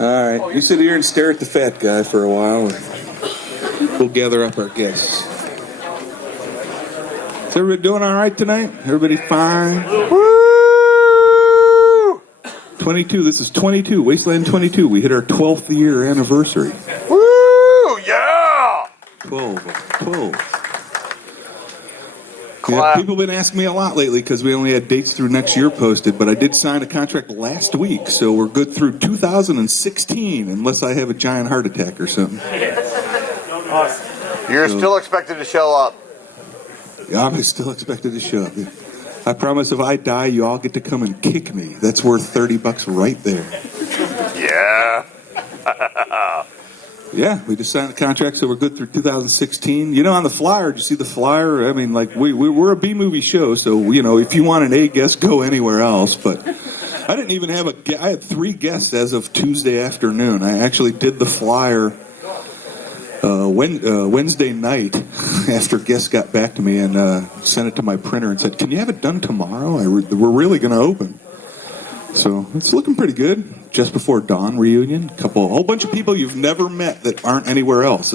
All right, you sit here and stare at the fat guy for a while, and we'll gather up our guests. Is everybody doing all right tonight? Everybody fine? Woo! 22, this is 22, Wasteland 22. We hit our 12th year anniversary. Woo! Yeah! 12. Yeah, people have been asking me a lot lately because we only had dates through next year posted, but I did sign a contract last week, so we're good through 2016, unless I have a giant heart attack or something. You're still expected to show up. Yeah, I'm still expected to show up. I promise if I die, you all get to come and kick me. That's worth $30 right there. Yeah. Yeah, we just signed the contract, so we're good through 2016. You know, on the flyer, did you see the flyer? I mean, like, we're a B-movie show, so, you know, if you want an A guest, go anywhere else. But I didn't even have I had 3 guests as of Tuesday afternoon. I actually did the flyer Wednesday night after guests got back to me and sent it to my printer and said, can you have it done tomorrow? We're really going to open. So it's looking pretty good. Just before dawn reunion, a whole bunch of people you've never met that aren't anywhere else,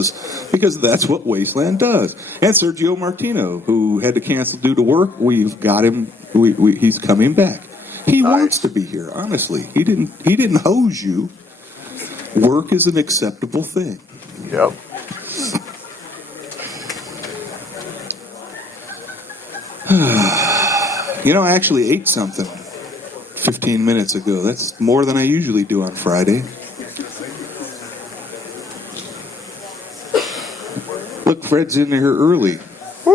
because that's what Wasteland does. And Sergio Martino, who had to cancel due to work, we've got him. He's coming back. He wants to be here. Honestly, he didn't hose you. Work is an acceptable thing. Yep. You know, I actually ate something 15 minutes ago. That's more than I usually do on Friday. Look, Fred's in here early. Woo!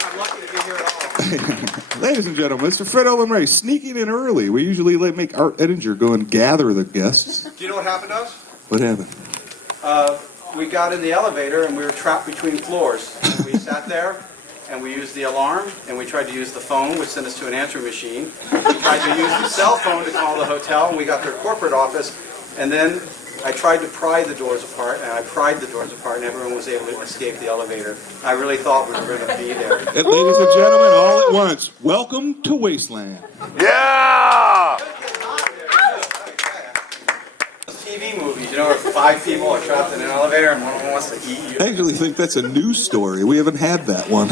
I'm lucky to be here at all. Ladies and gentlemen, Mr. Fred Olen Ray, sneaking in early. We usually make Art Edinger go and gather the guests. Do you know what happened to us? What happened? We got in the elevator and we were trapped between floors. We sat there and we used the alarm and we tried to use the phone, which sent us to an answering machine. We tried to use the cell phone to call the hotel, and we got their corporate office. And then I tried to pry the doors apart, and I pried the doors apart, and everyone was able to escape the elevator. I really thought we were going to be there. And ladies and gentlemen, all at once, welcome to Wasteland. Yeah! TV movies, you know, where 5 people are trapped in an elevator and one of them wants to eat you. I actually think that's a news story. We haven't had that one.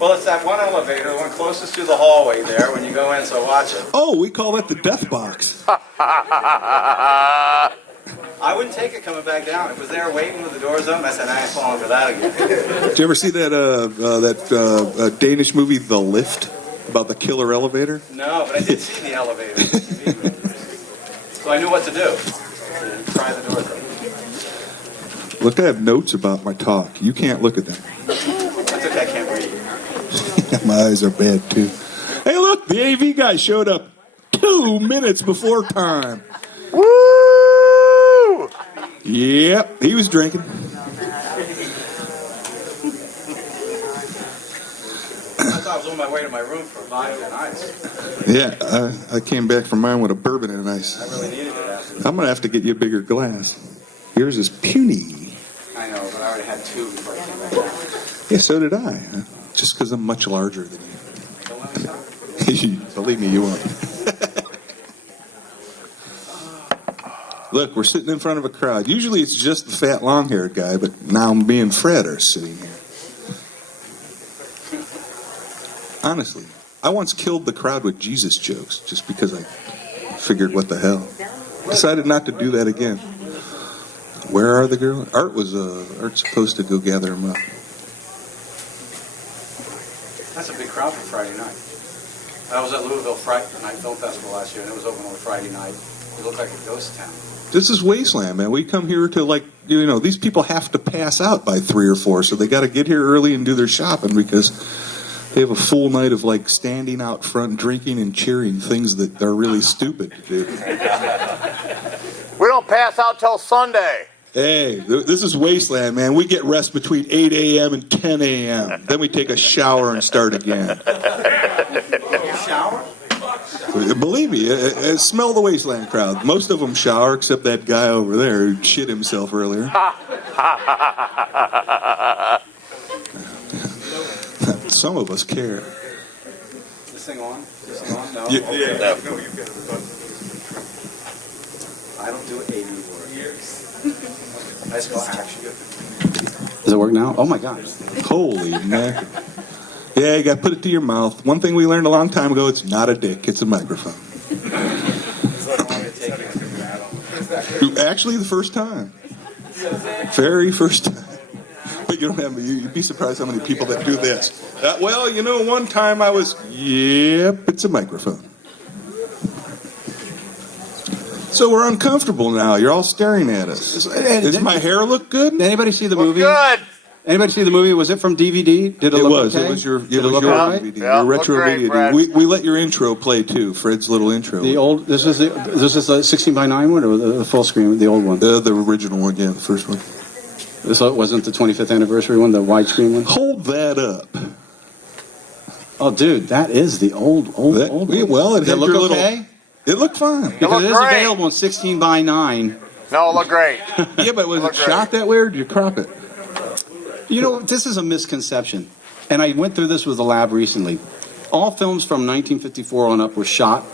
Well, it's that one elevator, the one closest to the hallway there when you go in, so watch it. Oh, we call that the death box. I wouldn't take it coming back down. It was there waiting with the doors open. I said, I ain't falling for that again. Did you ever see that Danish movie, The Lift, about the killer elevator? No, but I did see the elevator. So I knew what to do. Try the doors open. Look, I have notes about my talk. You can't look at them. That's okay, I can't read. My eyes are bad, too. Hey, look, the AV guy showed up 2 minutes before time. Woo! Yep, he was drinking. I thought I was on my way to my room for vodka and ice. Yeah, I came back from mine with a bourbon and ice. I really needed it after. I'm going to have to get you a bigger glass. Yours is puny. I know, but I already had 2 before I came back down. Yeah, so did I. Just because I'm much larger than Don't let me stop. you. Believe me, you won't. Look, we're sitting in front of a crowd. Usually it's just the fat, long-haired guy, but now me and Fred are sitting here. Honestly, I once killed the crowd with Jesus jokes just because I figured, what the hell? Decided not to do that again. Where are the girls? Art's supposed to go gather them up. That's a big crowd for Friday night. I was at Louisville Friday Night Film Festival last year, and it was open on a Friday night. It looked like a ghost town. This is Wasteland, man. We come here to, these people have to pass out by 3 or 4, so they got to get here early and do their shopping because they have a full night of, standing out front, drinking and cheering, things that are really stupid to do. We don't pass out till Sunday. Hey, this is Wasteland, man. We get rest between 8 a.m. and 10 a.m. Then we take a shower and start again. You shower? Believe me, smell the Wasteland crowd. Most of them shower, except that guy over there who shit himself earlier. Some of us care. This thing on? This thing on? No? Yeah. Okay. Yeah. No, you get it. I don't do A anymore. I just go action. Does it work now? Oh my God. Holy mackerel. Yeah, you got to put it to your mouth. One thing we learned a long time ago, it's not a dick, it's a microphone. Actually, the first time. Very first time. But you don't have, you'd be surprised how many people that do this. Well, you know, one time I was, yep, it's a microphone. So we're uncomfortable now. You're all staring at us. Does my hair look good? Did anybody see the We're movie? good. Anybody see the movie? Was it from DVD? Did it, It look was. okay? It was your Did it look your all right? DVD, Yeah, your looked retro great, video. Brad. We let your intro play too, Fred's little intro. The old. This is the 16 by 9 one or the full screen, the old one. The original one, yeah, the first one. So it wasn't the 25th anniversary one, the widescreen one. Hold that up. Oh, dude, that is the old That- one. well, it Did had look your little. okay? It looked fine. Because it is great. available in 16 by 9. No, it looked great. Yeah, but was it Looked great. shot that way or did you crop it? You know, this is a misconception, and I went through this with the lab recently. All films from 1954 on up were shot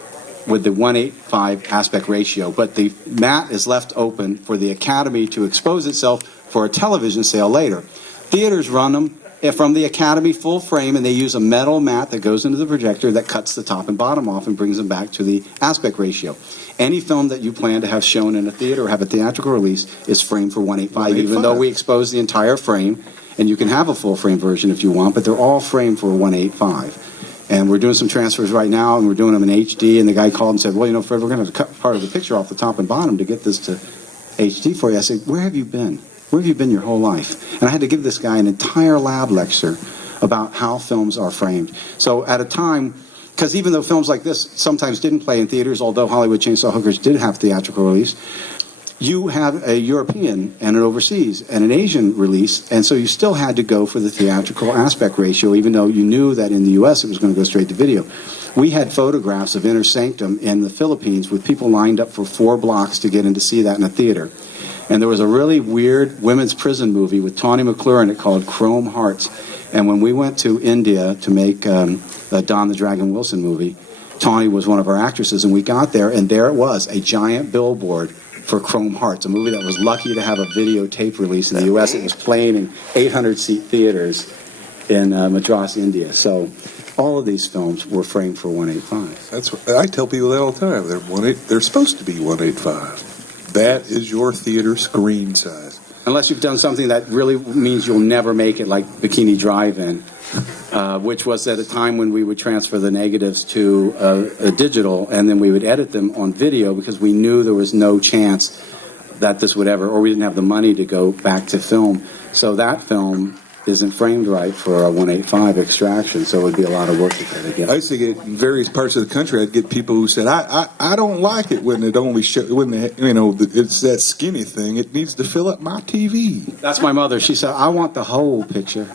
with the 1:8:5 aspect ratio, but the mat is left open for the Academy to expose itself for a television sale later. Theaters run them from the Academy full frame, and they use a metal mat that goes into the projector that cuts the top and bottom off and brings them back to the aspect ratio. Any film that you plan to have shown in a theater or have a theatrical release is framed for 1:8:5, even though we expose the entire frame, and you can have a full frame version if you want, but they're all framed for 1:8:5. And we're doing some transfers right now, and we're doing them in HD, and the guy called and said, well, you know, Fred, we're going to have to cut part of the picture off the top and bottom to get this to HD for you. I said, where have you been? Where have you been your whole life? And I had to give this guy an entire lab lecture about how films are framed. So at a time, because even though films like this sometimes didn't play in theaters, although Hollywood Chainsaw Hookers did have theatrical release, you have a European and an overseas and an Asian release, and so you still had to go for the theatrical aspect ratio, even though you knew that in the U.S. it was going to go straight to video. We had photographs of Inner Sanctum in the Philippines with people lined up for 4 blocks to get in to see that in a theater. And there was a really weird women's prison movie with Tawny McClure in it called Chrome Hearts. And when we went to India to make the Don the Dragon Wilson movie, Tawny was one of our actresses, and we got there, and there it was, a giant billboard for Chrome Hearts, a movie that was lucky to have a videotape release in the U.S. It was playing in 800-seat theaters in Madras, India. So all of these films were framed for 1:8:5. That's what I tell people that all the time. They're supposed to be 1:8:5. That is your theater screen size. Unless you've done something that really means you'll never make it, like Bikini Drive-In, which was at a time when we would transfer the negatives to a digital, and then we would edit them on video because we knew there was no chance that this would ever, or we didn't have the money to go back to film. So that film isn't framed right for a 1:8:5 extraction, so it would be a lot of work to try to get. I used to get in various parts of the country. I'd get people who said, "I don't like it when it only it's that skinny thing. It needs to fill up my TV." That's my mother. She said, "I want the whole picture,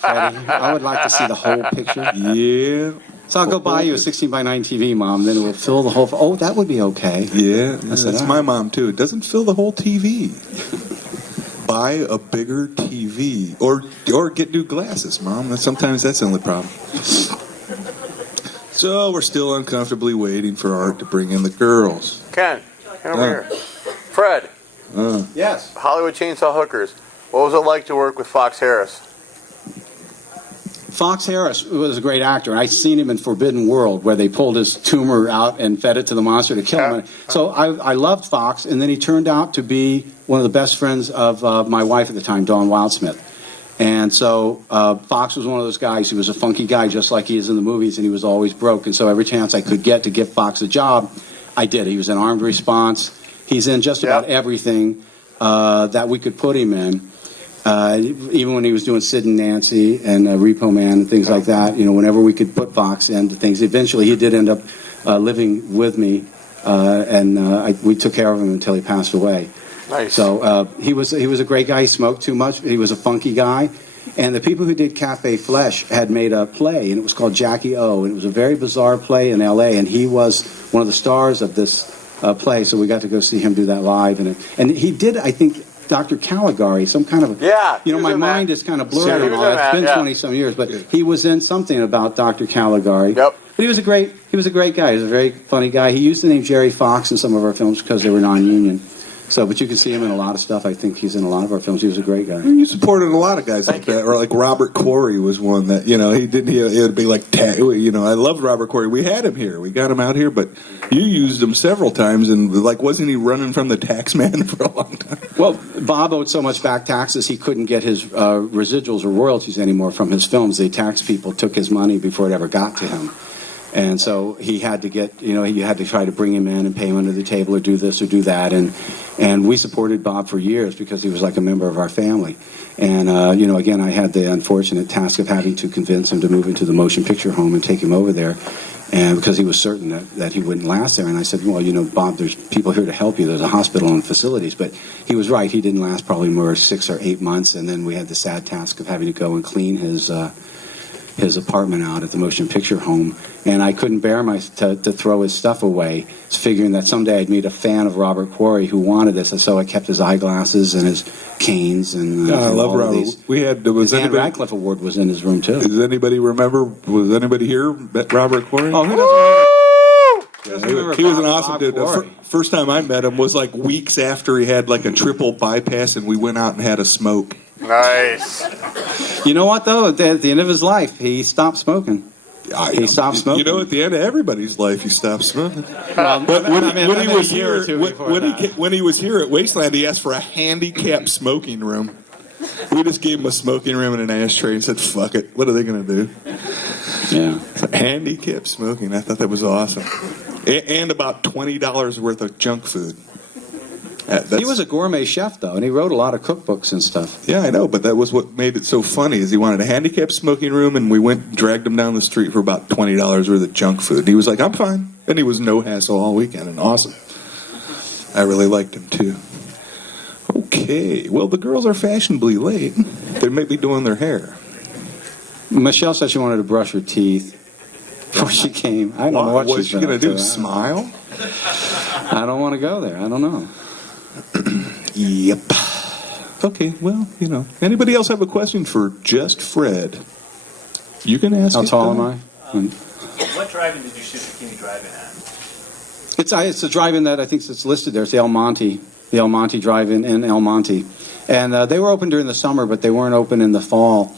Freddie. I would like to see the whole picture." Yeah. So I'll go buy you a 16 by 9 TV, Mom. Then it will fill the whole. Oh, that would be okay. Yeah, said, that's my mom too. It doesn't fill the whole TV. Buy a bigger TV or get new glasses, Mom. Sometimes that's the only problem. So we're still uncomfortably waiting for Art to bring in the girls. Ken, come over here. Fred, Yes. Hollywood Chainsaw Hookers. What was it like to work with Fox Harris? Fox Harris was a great actor. I'd seen him in Forbidden World, where they pulled his tumor out and fed it to the monster to kill him. So I loved Fox, and then he turned out to be one of the best friends of my wife at the time, Dawn Wildsmith. And so Fox was one of those guys. He was a funky guy, just like he is in the movies, and he was always broke. And so every chance I could get to give Fox a job, I did. He was in Armed Response. He's in just about everything that we could put him in. Even when he was doing Sid and Nancy and Repo Man and things like that, you know, whenever we could put Fox into things. Eventually, he did end up living with me, and we took care of him until he passed away. Nice. So he was a great guy. He smoked too much. He was a funky guy. And the people who did Cafe Flesh had made a play, and it was called Jackie O. And it was a very bizarre play in L.A., and he was one of the stars of this play, so we got to go see him do that live. And he did, I think, Dr. Caligari, some kind of... Yeah, You know, he was my in that. mind is kind of blurred. Yeah, he and was all in that. It's that, been yeah. 20-some years, but he was in something about Dr. Caligari. Yep. But he was a great guy. He was a very funny guy. He used the name Jerry Fox in some of our films because they were non-union. So, but you can see him in a lot of stuff. I think he's in a lot of our films. He was a great guy. You supported a lot of guys like that, or like Robert Corey was one that he didn't. It would be like, I loved Robert Corey. We had him here. We got him out here, but you used him several times, and like, wasn't he running from the tax man for a long time? Well, Bob owed so much back taxes he couldn't get his residuals or royalties anymore from his films. The tax people took his money before it ever got to him. And so he had to get, you had to try to bring him in and pay him under the table or do this or do that. And we supported Bob for years because he was like a member of our family. And, again, I had the unfortunate task of having to convince him to move into the motion picture home and take him over there. And because he was certain that he wouldn't last there. And I said, well, Bob, there's people here to help you. There's a hospital and facilities. But he was right. He didn't last probably more 6 or 8 months. And then we had the sad task of having to go and clean his apartment out at the motion picture home, and I couldn't bear to throw his stuff away, figuring that someday I'd meet a fan of Robert Quarry who wanted this, and so I kept his eyeglasses and his canes and I love all of Robert. these. We had His Anne Radcliffe Award was in his room too. Does anybody remember? Was anybody here met Robert Quarry? Oh, who doesn't remember? He was an Bob awesome dude. The Quarry? first time I met him was like weeks after he had like a triple bypass, and we went out and had a smoke. Nice. You know what though? At the end of his life, he stopped smoking. He stopped smoking. At the end of everybody's life, you stop smoking. Well, But when I he meant was a year or here, two before that. when he was here at Wasteland, he asked for a handicapped smoking room. We just gave him a smoking room and an ashtray and said, "Fuck it, what are they going to do?" Yeah. Handicapped smoking. I thought that was awesome. And about $20 worth of junk food. He was a gourmet chef, though, and he wrote a lot of cookbooks and stuff. Yeah, I know, but that was what made it so funny. Is he wanted a handicapped smoking room, and we went and dragged him down the street for about $20 worth of junk food. And he was like, "I'm fine," and he was no hassle all weekend, and awesome. I really liked him too. Okay, well, the girls are fashionably late. They may be doing their hair. Michelle said she wanted to brush her teeth before she came. I don't know what What's she's she been gonna up to. do? Smile? I don't want to go there. I don't know. Yep. Okay, well, Anybody else have a question for just Fred? You can ask. How it, tall am though. I? What drive-in did you shoot Bikini Drive-In at? It's a drive-in that I think it's listed there. It's the El Monte Drive-In in El Monte, and they were open during the summer, but they weren't open in the fall.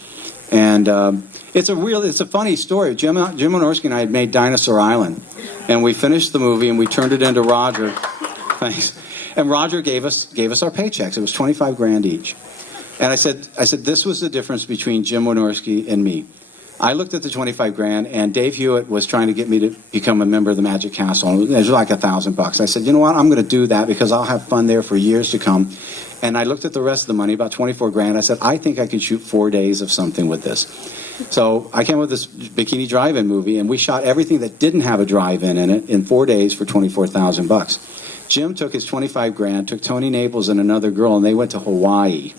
And it's a funny story. Jim Wynorski and I had made Dinosaur Island, and we finished the movie and we turned it into Roger. Thanks. And Roger gave us our paychecks. It was $25,000 each. And I said this was the difference between Jim Wynorski and me. I looked at the $25,000, and Dave Hewitt was trying to get me to become a member of the Magic Castle. It was like $1,000. I said, you know what? I'm going to do that because I'll have fun there for years to come. And I looked at the rest of the money, about $24,000. I said, I think I could shoot 4 days of something with this. So I came up with this Bikini Drive-In movie, and we shot everything that didn't have a drive-in in it in 4 days for $24,000. Jim took his $25,000, took Tony Naples and another girl, and they went to Hawaii.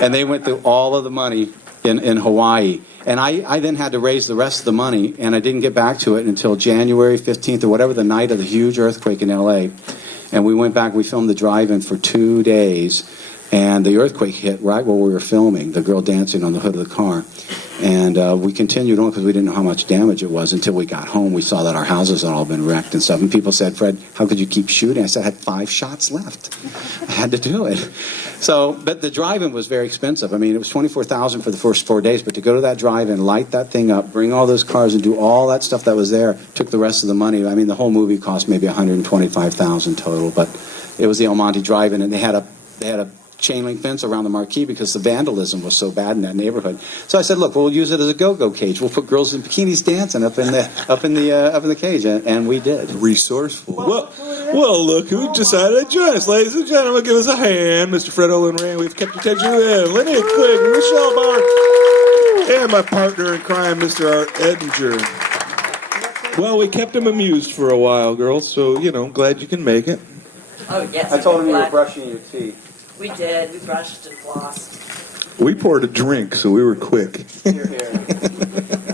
And they went through all of the money in Hawaii. And I then had to raise the rest of the money, and I didn't get back to it until January 15th or whatever, the night of the huge earthquake in L.A. And we went back, we filmed the drive-in for 2 days, and the earthquake hit right while we were filming, the girl dancing on the hood of the car. And we continued on because we didn't know how much damage it was until we got home. We saw that our houses had all been wrecked and stuff. And people said, "Fred, how could you keep shooting?" I said, I had 5 shots left. I had to do it. So, but the drive-in was very expensive. I mean, it was $24,000 for the first 4 days. But to go to that drive-in, light that thing up, bring all those cars and do all that stuff that was there, took the rest of the money. I mean, the whole movie cost maybe $125,000 total. But it was the El Monte Drive-in, and they had a chain link fence around the marquee because the vandalism was so bad in that neighborhood. So I said, "Look, we'll use it as a go-go cage. We'll put girls in bikinis dancing up in the cage," and we did. Resourceful. Well, look who decided to join us, ladies and gentlemen. Give us a hand, Mr. Fred Olen Ray. We've kept your attention with Linnea, Quigley, Michelle Bauer, and my partner in crime, Mr. Art Edinger. Well, we kept him amused for a while, girls. So glad you can make it. Oh, yes. I told him you were glad. brushing your teeth. We did. We brushed and flossed. We poured a drink, so we were quick. Here.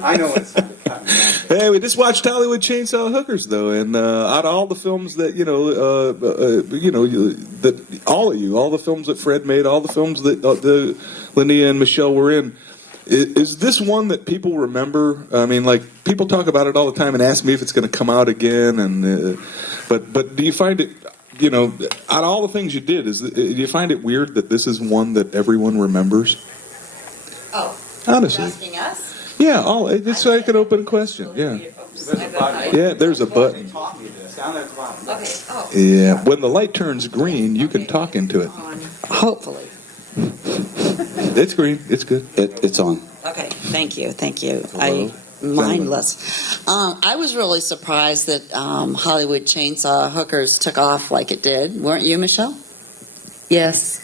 I know it's time to cut. Hey, we just watched Hollywood Chainsaw Hookers, though, and out of all the films that that all of you, all the films that Fred made, all the films that the Linnea and Michelle were in, is this one that people remember? I mean, like, people talk about it all the time and ask me if it's going to come out again, and but do you find it? Out of all the things you did, do you find it weird that this is one that everyone remembers? Oh, Honestly. you're asking us? Yeah, it's like an open question. Yeah. Yeah, there's a button. Okay, oh. Yeah, when the light turns green, you can talk into it. Hopefully. It's green. It's good. It's on. Okay, thank you. Hello. Mindless. I was really surprised that Hollywood Chainsaw Hookers took off like it did. Weren't you, Michelle? Yes.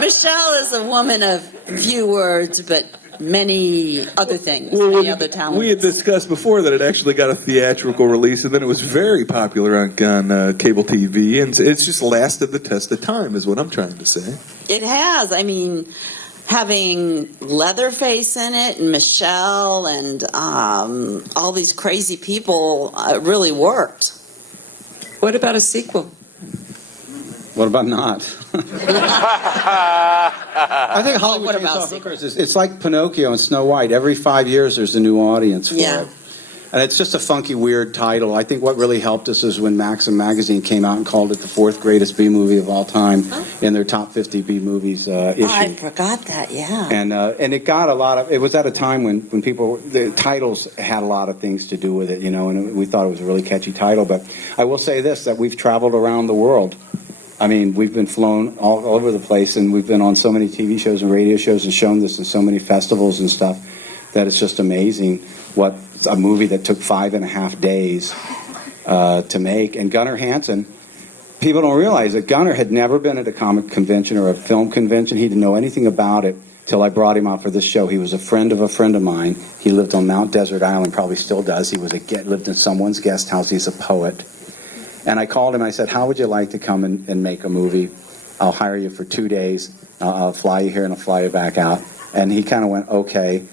Michelle is a woman of few words, but many other things, many other talents. We had discussed before that it actually got a theatrical release, and then it was very popular on cable TV, and it's just lasted the test of time, is what I'm trying to say. It has. I mean, having Leatherface in it, and Michelle, and all these crazy people, really worked. What about a sequel? What about not? I think Hollywood What about Chainsaw Hookers it's like Pinocchio and Snow White. Every 5 years there's a new audience for Yeah. it. And it's just a funky, weird title. I think what really helped us is when Maxim magazine came out and called it the 4th greatest B movie of all time in their top 50 B movies issue. I forgot that, yeah. And it got a lot of. It was at a time when the titles had a lot of things to do with it, and we thought it was a really catchy title. But I will say this: that we've traveled around the world. I mean, we've been flown all over the place, and we've been on so many TV shows and radio shows and shown this in so many festivals and stuff that it's just amazing what a movie that took 5.5 days to make. And Gunnar Hansen, people don't realize that Gunnar had never been at a comic convention or a film convention. He didn't know anything about it till I brought him out for this show. He was a friend of mine. He lived on Mount Desert Island, probably still does. He lived in someone's guest house. He's a poet. And I called him and I said, how would you like to come and make a movie? I'll hire you for 2 days. I'll fly you here and I'll fly you back out. And he kind of went, okay.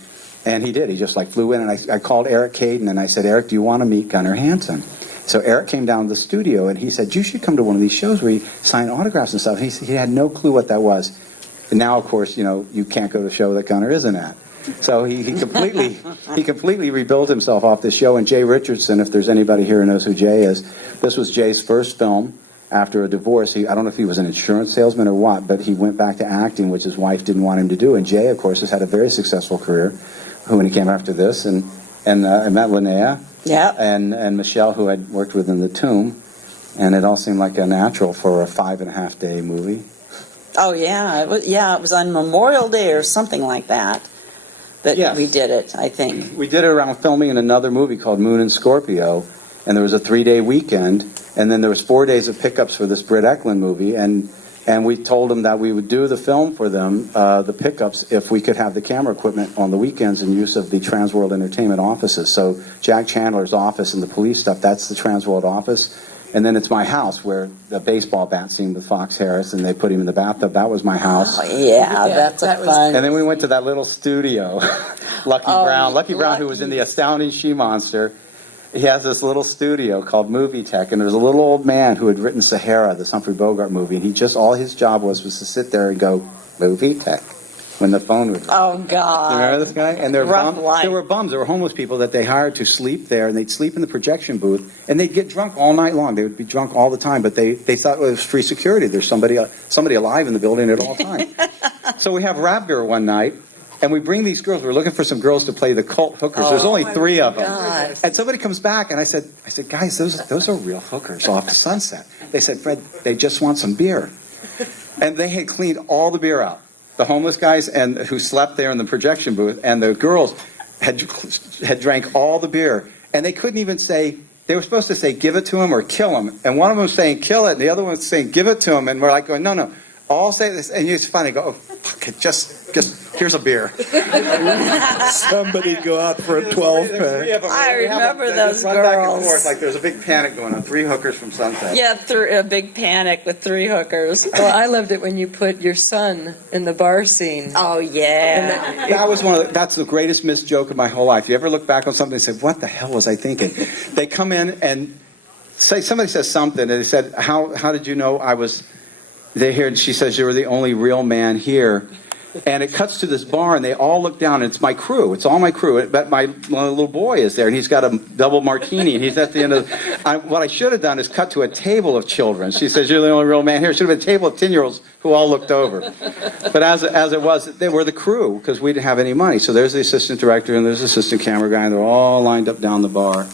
And he did. He just flew in. And I called Eric Caden and I said, Eric, do you want to meet Gunnar Hansen? So Eric came down to the studio and he said, you should come to one of these shows where you sign autographs and stuff. He had no clue what that was. And now, of course, you can't go to a show that Gunnar isn't at. So he completely rebuilt himself off this show. And Jay Richardson, if there's anybody here who knows who Jay is, this was Jay's first film after a divorce. I don't know if he was an insurance salesman or what, but he went back to acting, which his wife didn't want him to do. And Jay, of course, has had a very successful career when he came after this. And I met Linnea and Michelle, who I'd worked with in The Tomb. And it all seemed like a natural for a 5.5 day movie. Oh, yeah. It was on Memorial Day or something like that. But Yes. we did it, I think. We did it around filming in another movie called Moon and Scorpio, and there was a 3-day weekend, and then there was 4 days of pickups for this Britt Eklund movie, and we told them that we would do the film for them, the pickups, if we could have the camera equipment on the weekends in use of the Transworld Entertainment offices. So Jack Chandler's office and the police stuff, that's the Transworld office. And then it's my house where the baseball bat scene with Fox Harris and they put him in the bathtub. That was my house. Oh, yeah, that's that a was- fun. And then we went to that little studio, Lucky Brown, who was in Lucky. The Astounding She-Monster. He has this little studio called Movie Tech, and there's a little old man who had written Sahara, the Humphrey Bogart movie, and all his job was to sit there and go, Movie Tech, when the phone would ring. Oh, God. You remember this guy? And there Rough life. were bums. There were homeless people that they hired to sleep there, and they'd sleep in the projection booth, and they'd get drunk all night long. They would be drunk all the time, but they thought it was free security. There's somebody alive in the building at all times. So we have Raptor one night, and we bring these girls. We're looking for some girls to play the cult hookers. There's only 3 of them. God. And somebody comes back, and I said, guys, those are real hookers off the Sunset. They said, Fred, they just want some beer. And they had cleaned all the beer out. The homeless guys who slept there in the projection booth, and the girls had drank all the beer, and they couldn't even say. They were supposed to say, "Give it to him" or "Kill him," and one of them was saying, "Kill it," and the other one was saying, "Give it to him," and we're like going, "No, no." All say this, and it's funny. Go, oh, fuck it, just Here's a beer. Somebody go out for a 12-pack. I remember those run back and girls. forth like there's a big panic going on. 3 hookers from Sunset. Yeah, a big panic with 3 hookers. Well, I loved it when you put your son in the bar scene. Oh, yeah. That was that's the greatest missed joke of my whole life. You ever look back on something and say, what the hell was I thinking? They come in and somebody says something, and they said, how did you know I was there here? And she says, you were the only real man here. And it cuts to this bar, and they all look down, and it's my crew. It's all my crew. But my little boy is there, and he's got a double martini, and he's at the end of what I should have done is cut to a table of children. She says, you're the only real man here. It should have been a table of 10-year-olds who all looked over. But as it was, they were the crew, because we didn't have any money. So there's the assistant director, and there's the assistant camera guy, and they're all lined up down the bar,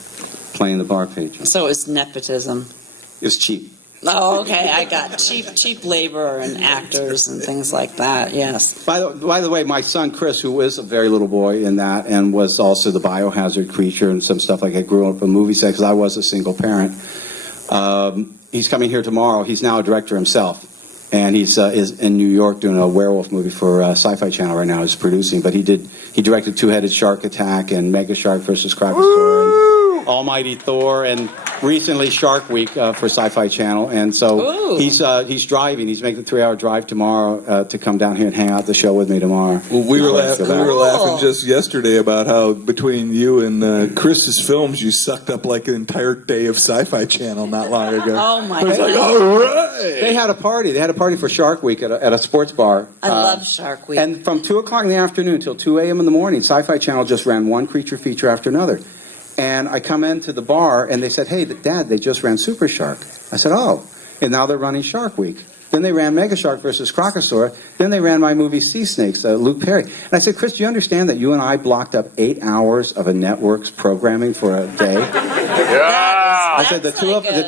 playing the bar patron. So it was nepotism. It was cheap. Oh, okay. I got cheap labor and actors and things like that. Yes. By the way, my son Chris, who is a very little boy in that, and was also the biohazard creature and some stuff like I grew up in movie set because I was a single parent. He's coming here tomorrow. He's now a director himself, and he's is in New York doing a werewolf movie for Sci-Fi Channel right now. He's producing, but he directed Two-Headed Shark Attack and Mega Shark versus Krakatoa and Almighty Thor and recently Shark Week for Sci-Fi Channel, and so he's driving. He's making a 3-hour drive tomorrow to come down here and hang out at the show with me tomorrow. Well, we were laughing just yesterday about how between you and Chris's films, you sucked up like an entire day of Sci-Fi Channel not long ago. Oh, my I was God. like, all right. They had a party. They had a party for Shark Week at a sports bar. I love Shark Week. And from 2 o'clock in the afternoon till 2 a.m. in the morning, Sci-Fi Channel just ran one creature feature after another. And I come into the bar, and they said, hey, Dad, they just ran Super Shark. I said, oh. And now they're running Shark Week. Then they ran Mega Shark versus Krakatoa. Then they ran my movie Sea Snakes, Luke Perry. And I said, Chris, do you understand that you and I blocked up 8 hours of a network's programming for a day? I said, the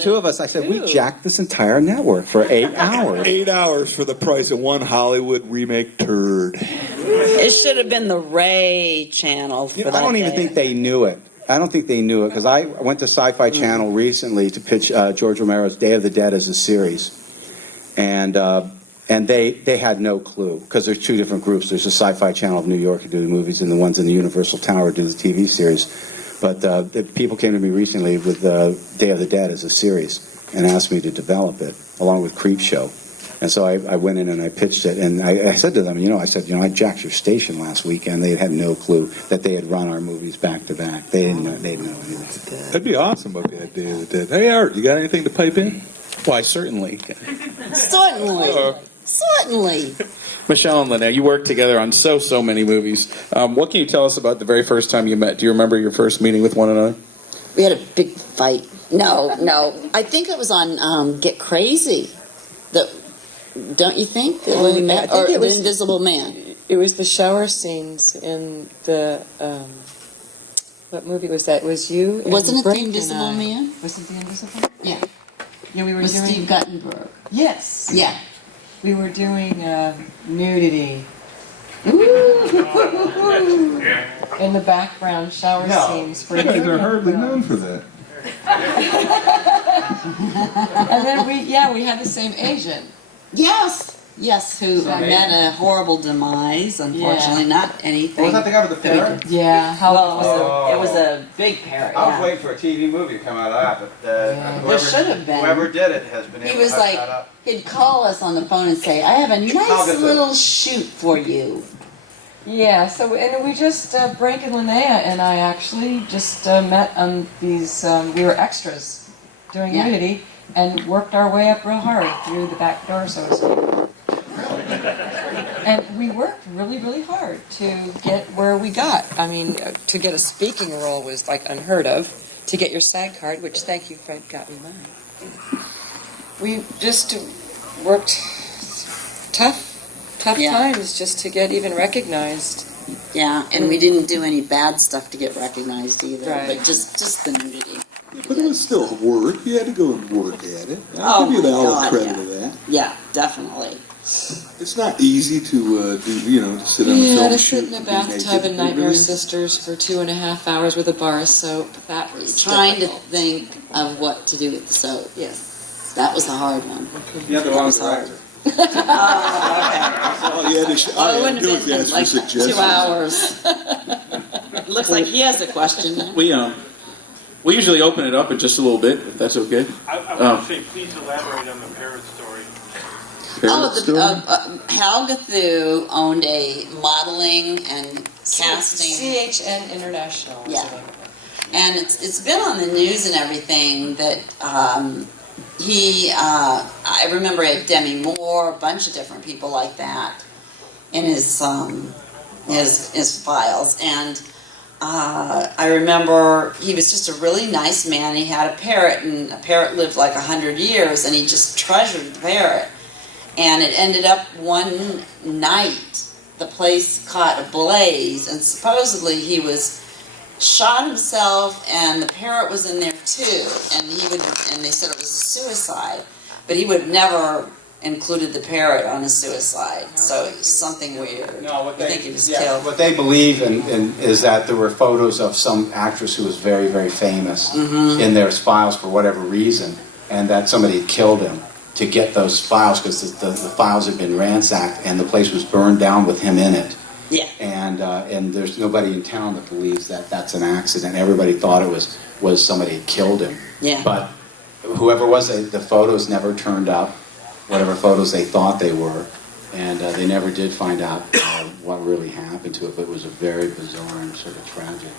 two of us, I said, we jacked this entire network for 8 hours. 8 hours for the price of one Hollywood remake turd. It should have been the Ray channel for I that don't even day. think they knew it. I don't think they knew it because I went to Sci-Fi Channel recently to pitch George Romero's Day of the Dead as a series, and they had no clue because there's 2 different groups. There's a Sci-Fi Channel of New York who do the movies, and the ones in the Universal Tower do the TV series. But the people came to me recently with Day of the Dead as a series and asked me to develop it along with Creepshow. And so I went in and I pitched it, and I said to them, I jacked your station last weekend. They had no clue that they had run our movies back to back. They didn't know anything. That'd be awesome if we had Day of the Dead. Hey, Art, you got anything to pipe in? Why, certainly. Certainly. Michelle and Linnea, you worked together on so many movies. What can you tell us about the very first time you met? Do you remember your first meeting with one another? We had a big fight. No. I think it was on Get Crazy. Don't you think? When we met? I think Or it was- The Invisible Man. It was the shower scenes in the, what movie was that? It was you and Wasn't it The Brink and Invisible I. Man? Was it The Invisible Man? Yeah. Yeah, we were With doing... Steve Guttenberg. Yes. Yeah. We were doing nudity. In the background, shower scenes. You guys are hardly known for that. And then we had the same agent. Yes, who met a horrible demise, unfortunately. Yeah. Not anything. Was that the guy with the parrot? Yeah. Well, it was a big parrot. I was Yeah. waiting for a TV movie to come out of that, but There should have been. Whoever did it has been He able was to like, hush that up. he'd call us on the phone and say, I have a nice little shoot for you. Yeah, and we just, Brink and Linnea and I actually just met on these, we were extras during Yeah. nudity and worked our way up real hard through the back door, so to speak. And we worked really, really hard to get where we got. I mean, to get a speaking role was like unheard of. To get your SAG card, which thank you, Fred, got me mine. We just worked tough Yeah. times just to get even recognized. Yeah, and we didn't do any bad stuff to get recognized either, Right. but just the nudity. But it was still work. You had to go and work at it. Oh, I'll give you my all the God, credit yeah. of that. Yeah, definitely. It's not easy to to sit on a Yeah, film to shoot sit in a and be naked. bathtub in It Nightmare really is. Sisters for 2.5 hours with a bar of soap. That was Trying to difficult. think of what to do with the soap. Yes. That was a hard one. you had the That wrong was hard. director. All you had to, Oh, it wouldn't do have is been ask for like suggestions. 2 hours. It looks like he has a question. We usually open it up in just a little bit, if that's okay. I want to say, please elaborate on the parrot story. Hal Gathu owned a modeling and casting. CHN International. is Yeah. the name of it. And it's been on the news and everything that I remember he had Demi Moore, a bunch of different people like that in his files. And I remember he was just a really nice man. He had a parrot, and a parrot lived like 100 years, and he just treasured the parrot. And it ended up one night, the place caught a blaze, and supposedly he was shot himself, and the parrot was in there too. And they said it was a suicide, but he would never included the parrot on his suicide. So it was something weird. No, I think he was killed. What they believe is that there were photos of some actress who was very, very famous in their files for whatever reason, and that somebody had killed him to get those files because the files had been ransacked and the place was burned down with him in it. Yeah. And there's nobody in town that believes that that's an accident. Everybody thought it was somebody had killed him. Yeah. But whoever was, the photos never turned up, whatever photos they thought they were, and they never did find out what really happened to it. But it was a very bizarre and sort of tragic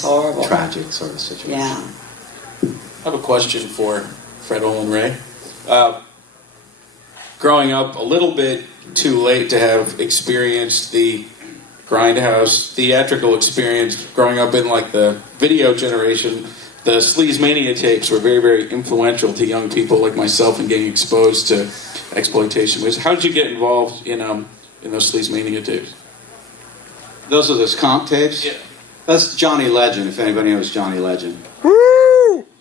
horrible. sort of situation. Yeah. I have a question for Fred Olen Ray. Growing up a little bit too late to have experienced the grindhouse theatrical experience, growing up in like the video generation, the Sleaze Mania tapes were very, very influential to young people like myself in getting exposed to exploitation movies. How did you get involved in those Sleaze Mania tapes? Those are those comp tapes? Yeah. That's Johnny Legend, if anybody knows Johnny Legend.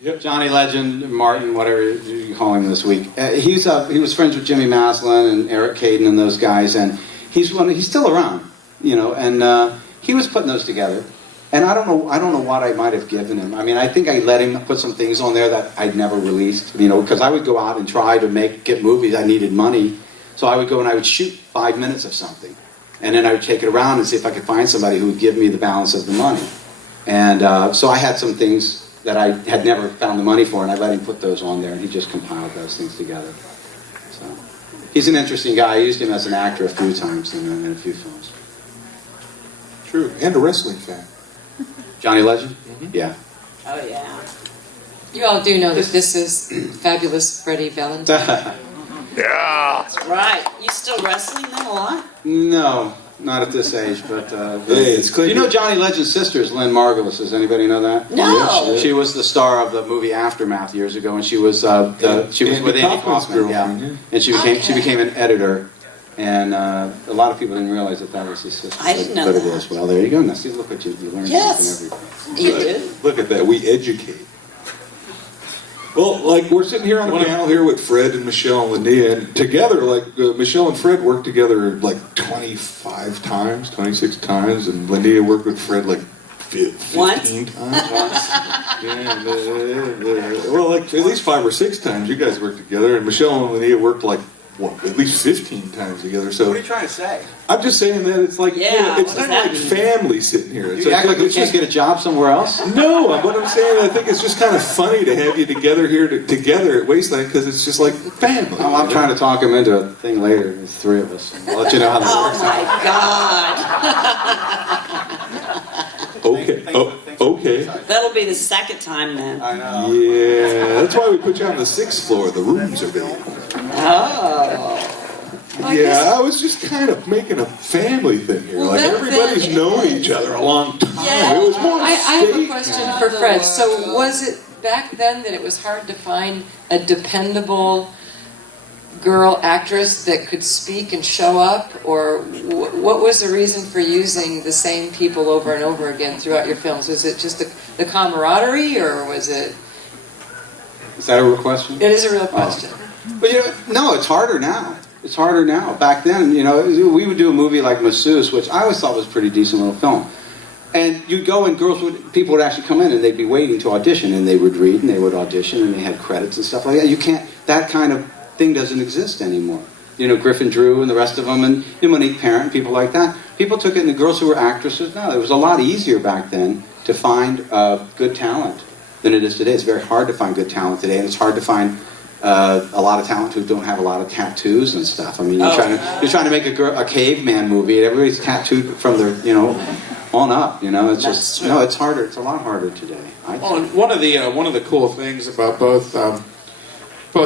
Yep. Johnny Legend, Martin, whatever you call him this week. He was friends with Jimmy Maslin and Eric Caden and those guys, and he's still around, and he was putting those together. And I don't know what I might have given him. I mean, I think I let him put some things on there that I'd never released, because I would go out and try to get movies. I needed money, so I would go and I would shoot 5 minutes of something, and then I would take it around and see if I could find somebody who would give me the balance of the money. And so I had some things that I had never found the money for, and I let him put those on there, and he just compiled those things together. So he's an interesting guy. I used him as an actor a few times in a few films. True, and a wrestling fan. Johnny Legend? Yeah. Oh, yeah. You all do know that this is fabulous Freddie Valentine. Yeah. Right. You still wrestling them a lot? No, not at this age, but... Hey, it's clear. You know Johnny Legend's sister is Lynn Margulis. Does anybody know that? No. She was the star of the movie Aftermath years ago, and she was with Andy Kaufman's Kaufman, girlfriend, yeah. and she became an editor, and a lot of people didn't realize that was his sister. I didn't know but that. it is. Well, there you go. Now, see, look what you learned. Yes. Something every day. You did? Look at that, we educate. Well, like we're sitting here on a panel here with Fred and Michelle and Linnea, and together, Michelle and Fred worked together like 25 times, 26 times, and Linnea worked with Fred like 15 Once? times. Yeah, well, like at least 5 or 6 times you guys worked together, and Michelle and Linnea worked like at least 15 times together. So What are you trying to say? I'm just saying that it's like Yeah, it's what does not that like mean? family sitting here. It's You act like we it's can't get a job somewhere else? No, what I'm saying, I think it's just kind of funny to have you together here together at Wasteland because it's just like family. Oh, I'm trying to talk him into a thing later. There's 3 of us. I'll let you know how that Oh, works. my God. Okay. Okay. That'll be the second time then. I know. Yeah, that's why we put you on the 6th floor. The rooms are big. Oh. Yeah, I was just kind of making a family thing here. Well, Like that- everybody's that- known each other a long time. Yeah. It was more I have a state question now. for Fred. So was it back then that it was hard to find a dependable girl actress that could speak and show up? Or what was the reason for using the same people over and over again throughout your films? Was it just the camaraderie, or was it... Is that a real question? It is a real question. But no, it's harder now. It's harder now. Back then, we would do a movie like Masseuse, which I always thought was a pretty decent little film. And you'd go and people would actually come in and they'd be waiting to audition, and they would read and they would audition, and they had credits and stuff like that. That kind of thing doesn't exist anymore. Griffin Drew and the rest of them, and Monique Parent and people like that. People took it, and the girls who were actresses, no, it was a lot easier back then to find good talent than it is today. It's very hard to find good talent today, and it's hard to find a lot of talent who don't have a lot of tattoos and stuff. I mean, you're trying to make a caveman movie, and everybody's tattooed from their, on up. It's just it's harder. It's a lot harder today. Well, and one of the cool things about both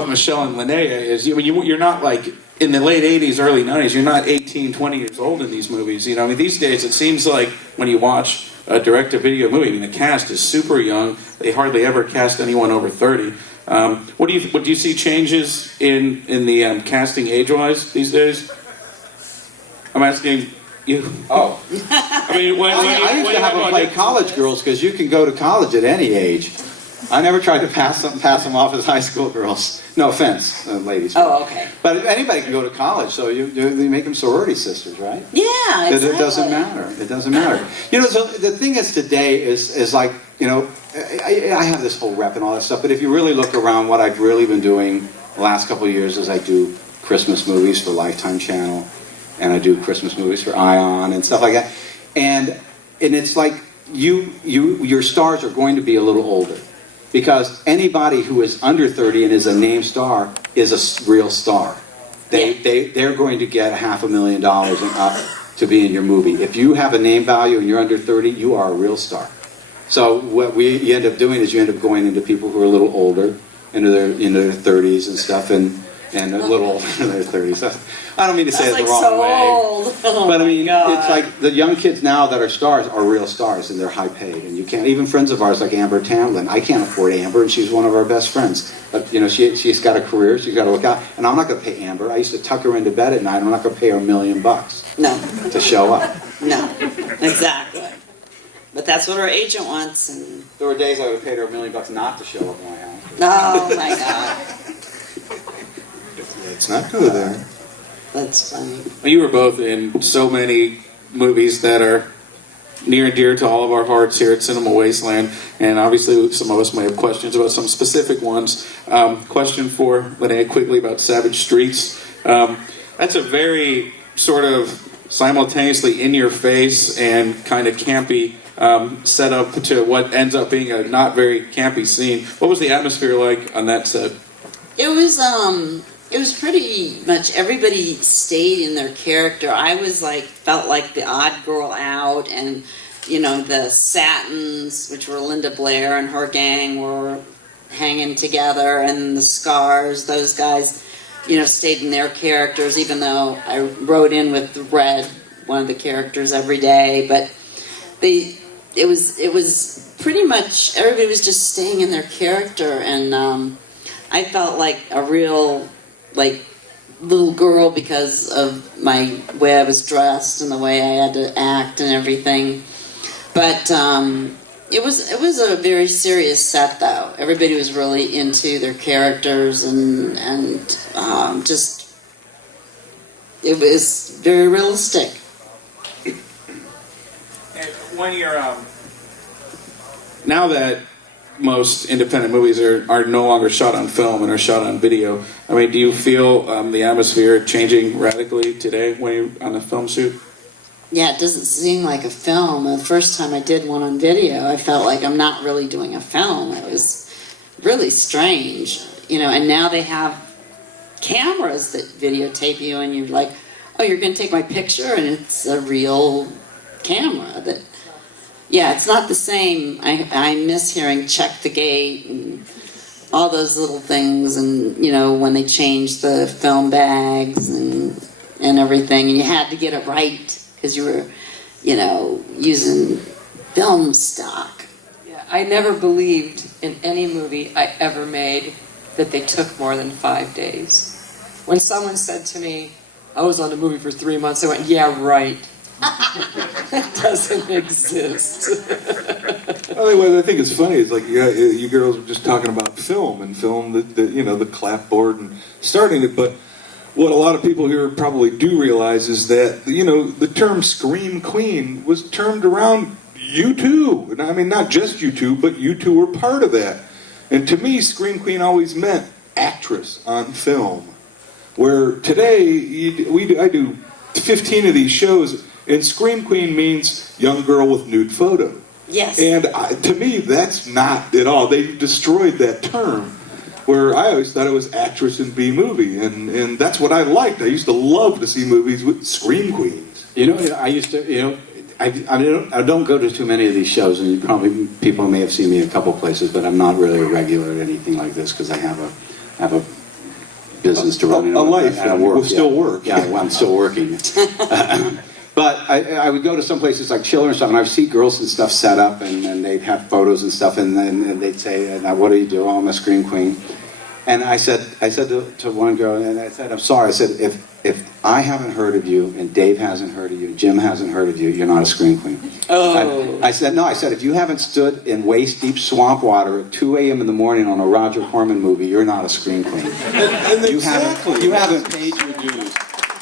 Michelle and Linnea is you're not like in the late 80s, early 90s. You're not 18, 20 years old in these movies. These days it seems like when you watch a direct-to-video movie, the cast is super young. They hardly ever cast anyone over 30. What do you see changes in the casting age-wise these days? I'm asking you. Oh. I mean, I used to have them play college girls because you can go to college at any age. I never tried to pass them off as high school girls. No offense, ladies. Oh, okay. But anybody can go to college, so you make them sorority sisters, right? Yeah, exactly. It doesn't matter. It doesn't matter. So the thing is today is like, I have this whole rep and all that stuff, but if you really look around, what I've really been doing the last couple of years is I do Christmas movies for Lifetime Channel, and I do Christmas movies for Ion and stuff like that. And it's like your stars are going to be a little older. Because anybody who is under 30 and is a named star is a real star. They're going to get $500,000 and up to be in your movie. If you have a name value and you're under 30, you are a real star. So what you end up doing is you end up going into people who are a little older, into their 30s and stuff, and a little older in their 30s. I don't mean to say it the wrong way. Old. Oh, but I mean, God. it's like the young kids now that are stars are real stars, and they're high paid. And you can't, even friends of ours like Amber Tamlin, I can't afford Amber, and she's one of our best friends. But, she's got a career, she's got to look out. And I'm not going to pay Amber. I used to tuck her into bed at night, and I'm not going to pay her $1 million No. to show up. No, exactly. But that's what our agent wants. And There were days I would have paid her $1 million not to show up in my house. oh my God, Let's not go there. that's funny. Well, you were both in so many movies that are near and dear to all of our hearts here at Cinema Wasteland, and obviously some of us may have questions about some specific ones. Question for Linnea Quigley about Savage Streets. That's a very sort of simultaneously in-your-face and kind of campy set up to what ends up being a not very campy scene. What was the atmosphere like on that set? It was pretty much everybody stayed in their character. I was felt like the odd girl out, and the Satins, which were Linda Blair and her gang, were hanging together, and the Scars, those guys, stayed in their characters, even though I wrote in with Red, one of the characters, every day. But it was pretty much everybody was just staying in their character, and I felt like a real little girl because of my way I was dressed and the way I had to act and everything. But it was a very serious set, though. Everybody was really into their characters, and just it was very realistic. And when you're now that most independent movies are no longer shot on film and are shot on video, I mean, do you feel the atmosphere changing radically today when you're on a film shoot? Yeah, it doesn't seem like a film. The first time I did one on video, I felt like I'm not really doing a film. It was really strange, and now they have cameras that videotape you, and you're like, oh, you're going to take my picture, and it's a real camera. Yeah, it's not the same. I miss hearing check the gate and all those little things, and when they changed the film bags and everything, and you had to get it right because you were, using film stock. Yeah, I never believed in any movie I ever made that they took more than 5 days. When someone said to me, I was on a movie for 3 months, I went, yeah, right. It doesn't exist. Well, I think it's funny. It's like you girls were just talking about film and film, the clapboard and starting it. But what a lot of people here probably do realize is that the term "scream queen" was termed around U2. And I mean, not just U2, but U2 were part of that. And to me, scream queen always meant actress on film. Where today, I do 15 of these shows, and Scream Queen means young girl with nude photo. Yes. And to me, that's not at all. They destroyed that term, where I always thought it was actress in B-movie, and that's what I liked. I used to love to see movies with Scream Queens. You know, I used to, I don't go to too many of these shows, and people may have seen me a couple places, but I'm not really a regular at anything like this because I have a business to run. A life, and I work. will still work. Yeah, well, I'm still working. But I would go to some places like Chiller and stuff, and I'd see girls and stuff set up, and they'd have photos and stuff, and then they'd say, "Now, what do you do?" "Oh, I'm a Scream Queen." And I said to one girl, and I said, "I'm sorry." I said, if I haven't heard of you, and Dave hasn't heard of you, Jim hasn't heard of you, you're not a Scream Queen. Oh. I said, no, if you haven't stood in waist-deep swamp water at 2 a.m. in the morning on a Roger Corman movie, you're not a Scream Queen. You haven't paid your dues.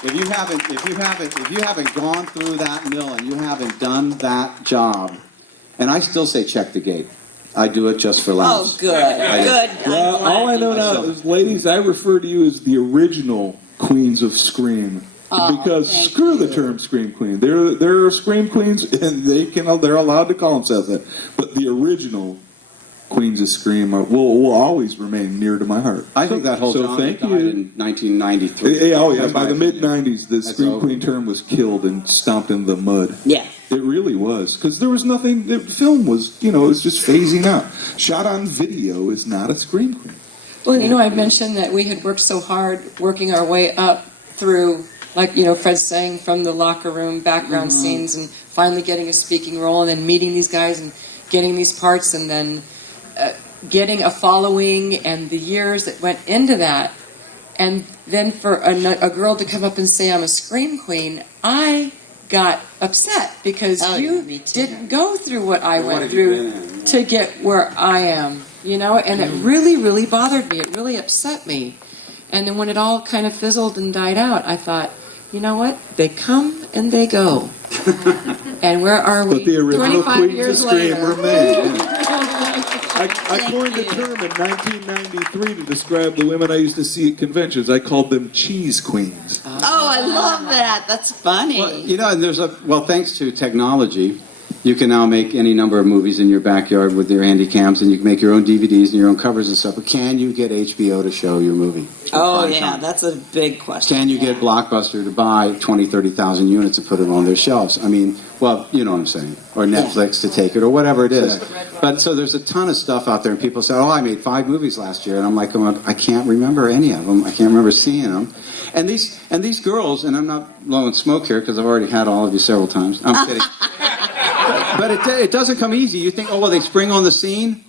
If you haven't gone through that mill and you haven't done that job, and I still say check the gate. I do it just for laughs. Oh, good. Good. Well, all I know now is, ladies, I refer to you as the original queens of Scream. Because screw the term Scream Queen. There are Scream Queens, and they're allowed to call themselves that. But the original Queens of Scream will always remain near to my heart. I think that whole genre died in 1993. Oh yeah, by the mid-90s, the Scream Queen term was killed and stomped in the mud. Yeah. It really was, because there was nothing. The film was, it was just phasing out. Shot on video is not a Scream Queen. Well, I mentioned that we had worked so hard working our way up through, like, Fred's saying, from the locker room background scenes and finally getting a speaking role and then meeting these guys and getting these parts and then getting a following and the years that went into that. And then for a girl to come up and say, I'm a Scream Queen, I got upset because you didn't go through what I went through to get where I am, and it really, really bothered me. It really upset me. And then when it all kind of fizzled and died out, I thought, you know what? They come and they go. And where are we? But the original 25 Queens years of Scream later. remain. I coined the term in 1993 to describe the women I used to see at conventions. I called them cheese queens. Oh, I love that. That's funny. Well, and thanks to technology, you can now make any number of movies in your backyard with your handy cams, and you can make your own DVDs and your own covers and stuff. But can you get HBO to show your movie? Oh, yeah, that's a big question. Can you get Blockbuster to buy 20, 30,000 units and put it on their shelves? I mean, well, you know what I'm saying. Or Netflix to take it, or whatever it is. But so there's a ton of stuff out there, and people say, oh, I made 5 movies last year. And I'm like, I can't remember any of them. I can't remember seeing them. And these girls, and I'm not blowing smoke here because I've already had all of you several times. I'm kidding. But it doesn't come easy. You think, oh, well, they spring on the scene?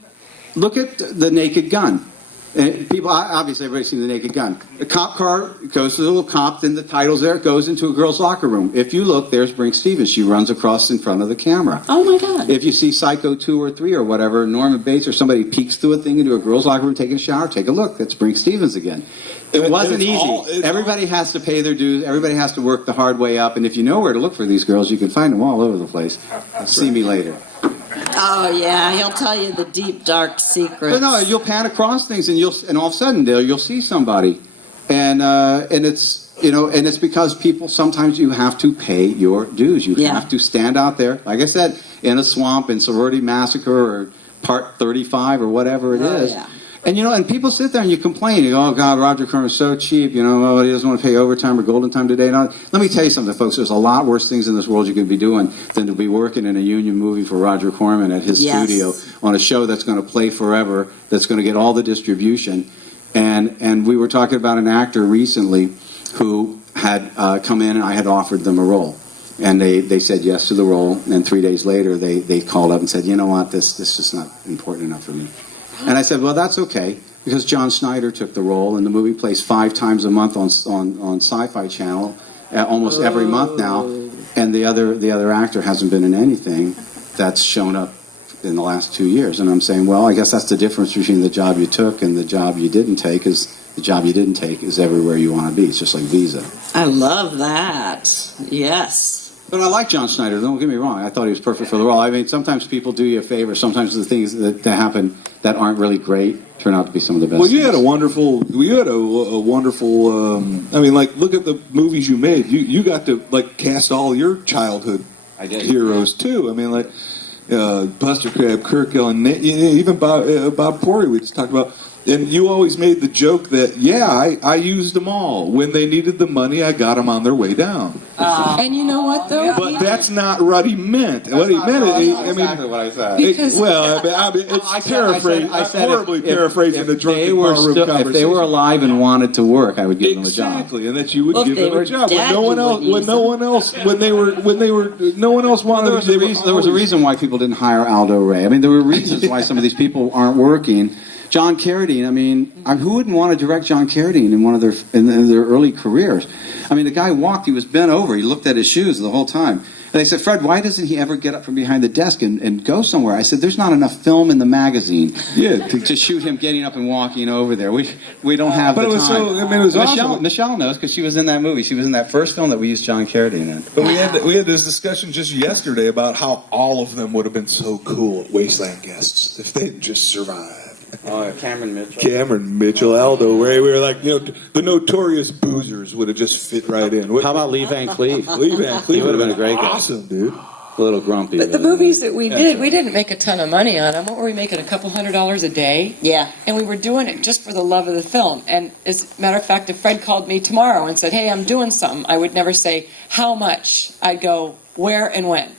Look at The Naked Gun. And people, obviously, everybody's seen The Naked Gun. The cop car goes to the little cop, then the title's there, it goes into a girl's locker room. If you look, there's Brink Stevens. She runs across in front of the camera. Oh, my God. If you see Psycho 2 or 3 or whatever, Norman Bates or somebody peeks through a thing into a girl's locker room taking a shower, take a look. That's Brink Stevens again. It wasn't easy. Everybody has to pay their dues. Everybody has to work the hard way up. And if you know where to look for these girls, you can find them all over the place. See me later. Oh, yeah, he'll tell you the deep, dark secrets. But no, you'll pan across things, and all of a sudden you'll see somebody, and it's because people, sometimes you have to pay your dues. You have to stand out there, like I said, in a swamp, in Sorority Massacre, or Part 35, or whatever it is. Yeah. And and people sit there and you complain. You go, oh God, Roger Corman's so cheap. He doesn't want to pay overtime or golden time today. Let me tell you something, folks. There's a lot worse things in this world you could be doing than to be working in a union movie for Roger Corman at his studio on a show that's going to play forever, that's going to get all the distribution. And we were talking about an actor recently who had come in, and I had offered them a role. And they said yes to the role. And 3 days later, they called up and said, you know what, this is just not important enough for me. And I said, well, that's okay, because John Snyder took the role, and the movie plays 5 times a month on Sci-Fi Channel, almost every month now, and the other actor hasn't been in anything that's shown up in the last 2 years. And I'm saying, well, I guess that's the difference between the job you took and the job you didn't take, is the job you didn't take is everywhere you want to be. It's just like Visa. I love that. Yes. But I like John Schneider. Don't get me wrong. I thought he was perfect for the role. I mean, sometimes people do you a favor. Sometimes the things that happen that aren't really great turn out to be some of the best. Well, you had a things. wonderful. I mean, like, look at the movies you made. You got to like cast all your childhood heroes too. I mean, like Buster Crabbe, Kirk Ellen, even Bob Corey. We just talked about. And you always made the joke that, I used them all. When they needed the money, I got them on their way down. And you know what, though? But that's not what he meant. What he meant, exactly what I said. Because- it's paraphrasing. I said horribly paraphrasing the drunken barroom conversation. If they were alive and wanted to work, I would give them a job. Exactly, and that you would Well, give if they them a were job. dead, No one else wanted. There was a reason why people didn't hire Aldo Ray. I mean, there were reasons why some of these people aren't working. John Carradine, I mean, who wouldn't want to direct John Carradine in one of in their early careers? I mean, the guy walked, he was bent over, he looked at his shoes the whole time. And they said, Fred, why doesn't he ever get up from behind the desk and go somewhere? I said, there's not enough film in the magazine to shoot him getting up and walking over there. We don't have the time. It was awesome. Michelle knows because she was in that movie. She was in that first film that we used John Carradine in. But we had this discussion just yesterday about how all of them would have been so cool at Wasteland guests if they'd just survived. Cameron Mitchell. Cameron Mitchell, Aldo Ray. We were like, the notorious boozers would have just fit right in. How about Lee Van Cleef? Lee Van Cleef He would have been a great guy. Awesome, dude. A little grumpy. But the movies that we did, we didn't make a ton of money on them. What were we making, a couple $100 a day? Yeah. And we were doing it just for the love of the film. And as a matter of fact, if Fred called me tomorrow and said, hey, I'm doing something, I would never say, how much? I'd go, where and when?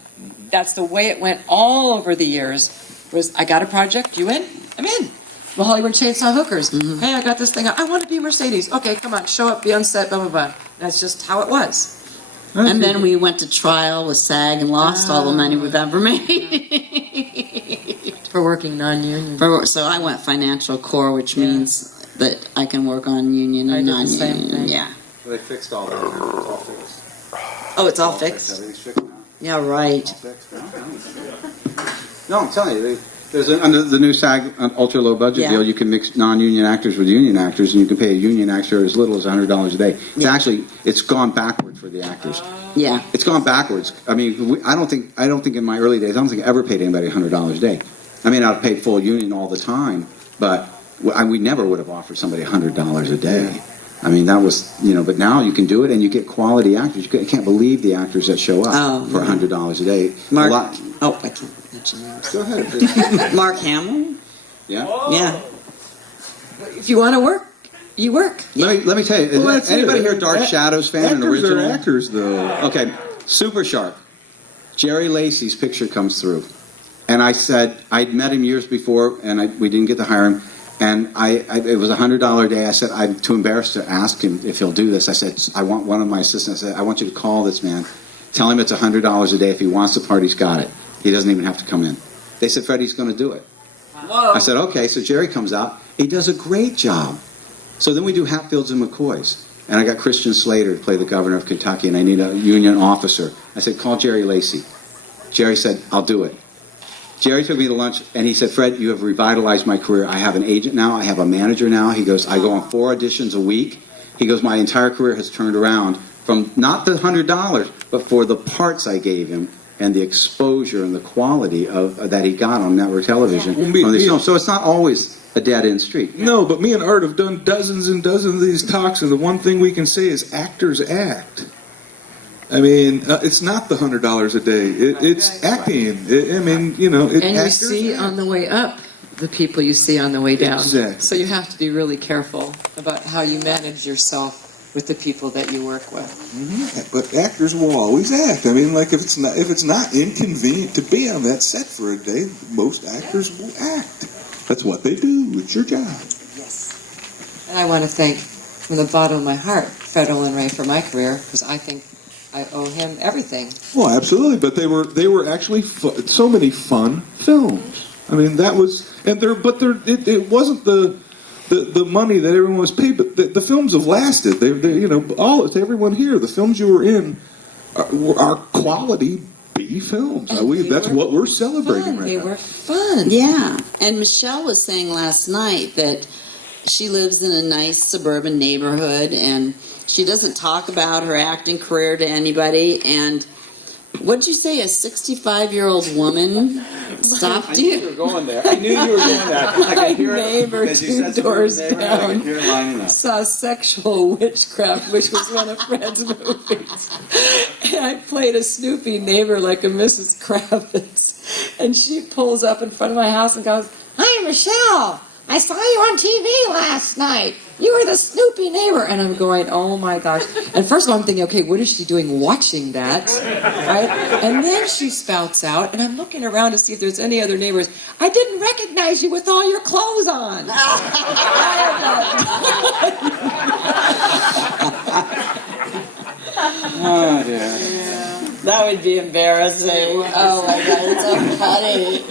That's the way it went all over the years. Was I got a project, you in? I'm in. The Hollywood Chainsaw Hookers. Mm-hmm. Hey, I got this thing. I want to be Mercedes. Okay, come on, show up, be on set, blah, blah, blah. That's just how it was. And then we went to trial with SAG and lost all the money we've ever made. For working non-union. So I went financial core, which means that I can work on union I and did the same non-union. thing. Yeah. Well, they fixed all that. It's all fixed. Oh, it's all fixed? Everything's fixed now. Yeah, right. No, I'm telling you, under the new SAG ultra low budget Yeah. deal, you can mix non-union actors with union actors, and you can pay a union actor as little as $100 a day. It's gone backward for the actors. Yeah. It's gone backwards. I mean, I don't think in my early days, I don't think I ever paid anybody $100 a day. I mean, I've paid full union all the time, but we never would have offered somebody $100 a day. I mean, that was, but now you can do it and you get quality actors. You can't believe the actors that show up for $100 a day. Mark, A lot. oh, I can't mention names. Go ahead. Mark Hamill? Yeah. Yeah. If you want to work, you work. Let me tell you, is anybody here Dark Shadows fan? An Actors original? are actors, though. Okay, Super Shark. Jerry Lacey's picture comes through. And I said, I'd met him years before, and we didn't get to hire him. And it was $100 a day. I said, I'm too embarrassed to ask him if he'll do this. I said, I want one of my assistants. I said, I want you to call this man. Tell him it's $100 a day. If he wants the part, he's got it. He doesn't even have to come in. They said, Fred, he's going to do it. Whoa. I said, okay. So Jerry comes out. He does a great job. So then we do Hatfields and McCoys. And I got Christian Slater to play the governor of Kentucky, and I need a union officer. I said, call Jerry Lacey. Jerry said, I'll do it. Jerry took me to lunch, and he said, Fred, you have revitalized my career. I have an agent now. I have a manager now. He goes, I go on 4 auditions a week. He goes, my entire career has turned around from not the $100, but for the parts I gave him and the exposure and the quality that he got on network television. So it's not always a dead-end street. No, but me and Art have done dozens and dozens of these talks, and the one thing we can say is actors act. I mean, it's not the $100 a day. It's acting. And you actors see act. on the way up the people you see on the way down. Exactly. So you have to be really careful about how you manage yourself with the people that you work with. Mm-hmm. But actors will always act. I mean, like if it's not inconvenient to be on that set for a day, most actors will act. That's what they do. It's your job. Yes. And I want to thank, from the bottom of my heart, Fred Olen Ray for my career, because I think I owe him everything. Well, absolutely. But they were actually so many fun films. I mean, that was, and it wasn't the money that everyone was paid, but the films have lasted. Everyone here, the films you were in are quality B films. That's what we're celebrating right They now. were fun. Yeah. And Michelle was saying last night that she lives in a nice suburban neighborhood and she doesn't talk about her acting career to anybody, What'd you say? A 65-year-old woman stopped I knew you you? were going there. I knew you were going there. I My could hear it. neighbor Because you 2 said something doors to the neighbor, I down could hear it lining up. saw Sexual Witchcraft, which was one of Fred's movies. And I played a snoopy neighbor like a Mrs. Kravitz. And she pulls up in front of my house and goes, "Hi, Michelle. I saw you on TV last night. You were the snoopy neighbor." And I'm going, oh my gosh. And first of all, I'm thinking, okay, what is she doing watching that? Right? And then she spouts out, and I'm looking around to see if there's any other neighbors. "I didn't recognize you with all your clothes on." Oh, dear. That would be embarrassing. Oh my God, it's so funny.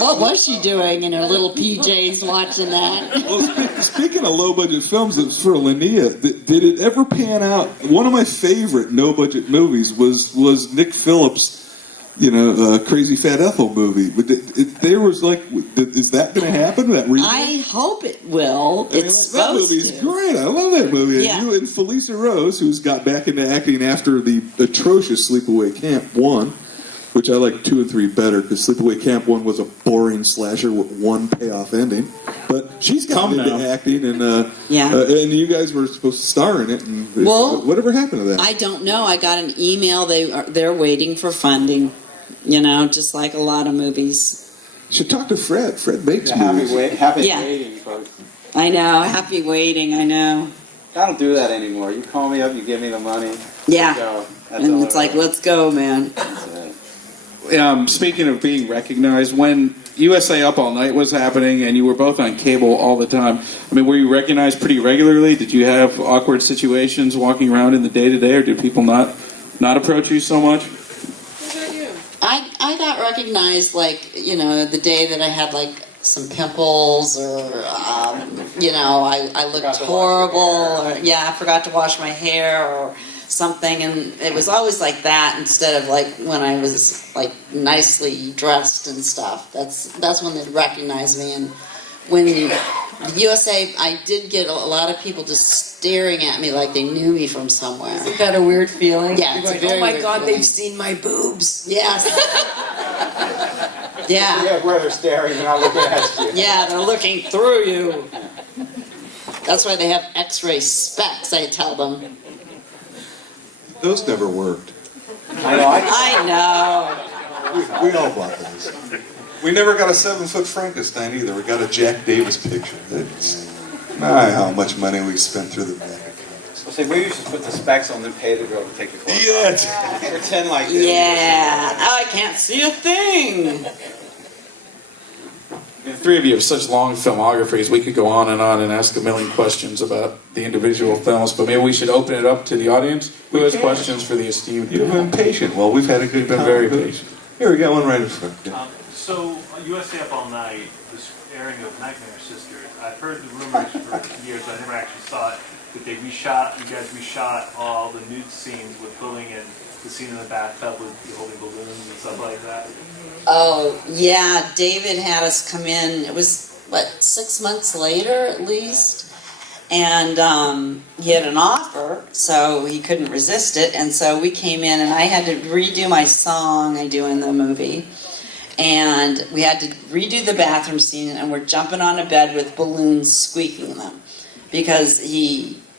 What was she doing in her little PJs watching that? Well, speaking of low-budget films, it was for Linnea. Did it ever pan out? One of my favorite no-budget movies was Nick Phillips', Crazy Fat Ethel movie. But there was like, is that going to happen? That remake? I hope it will. It's that supposed movie's to. great. I love that movie. Yeah. And you and Felisa Rose, who's got back into acting after the atrocious Sleepaway Camp 1, which I like 2 and 3 better because Sleepaway Camp 1 was a boring slasher with one payoff ending. But she's gotten into acting, and and you guys were supposed to star in it. And whatever happened to that? I don't know. I got an email. They're waiting for funding. Just like a lot of movies. You should talk to Fred. Fred makes movies. Happy Yeah. waiting, folks. I know. Happy waiting. I know. I don't do that anymore. You call me up, you give me the money. Yeah. Go. That's And all it's I like, want. let's go, man. Speaking of being recognized, when USA Up All Night was happening and you were both on cable all the time, I mean, were you recognized pretty regularly? Did you have awkward situations walking around in the day-to-day, or did people not approach you so much? I got recognized, the day that I had, some pimples or, I looked horrible. Or, I forgot to wash my hair or something. And it was always like that instead of, when I was, nicely dressed and stuff. That's when they'd recognize me. And when the USA, I did get a lot of people just staring at me like they knew me from somewhere. Isn't that a weird feeling? Yeah, You're it's a going, very oh my weird God, feeling. they've seen my boobs. Yes. Yeah. Yeah, where they're staring and not looking at you. Yeah, they're looking through you. That's why they have X-ray specs, I tell them. Those never worked. I know. We all bought those. We never got a 7-foot Frankenstein either. We got a Jack Davis picture. How much money we spent through the bank accounts. Well, see, we used to put the specs on and pay the girl to take the clothes Yeah. off. Pretend like that. Yeah. I can't see a thing. The three of you have such long filmographies. We could go on and ask a million questions about the individual films, but maybe we should open it up to the audience. Who has questions for the esteemed? You've been patient. Well, we've had a good Been time. very patient. Here, we got one right in front. Yeah. So, USA Up All Night, this airing of Nightmare Sisters, I've heard the rumors for years, but I never actually saw it, that you guys reshot all the nude scenes with pulling in the scene in the bathtub with you holding balloons and stuff like that. Oh, yeah. David had us come in. It was, 6 months later at least? And he had an offer, so he couldn't resist it. And so we came in, and I had to redo my song I do in the movie. And we had to redo the bathroom scene, and we're jumping on a bed with balloons squeaking them. Because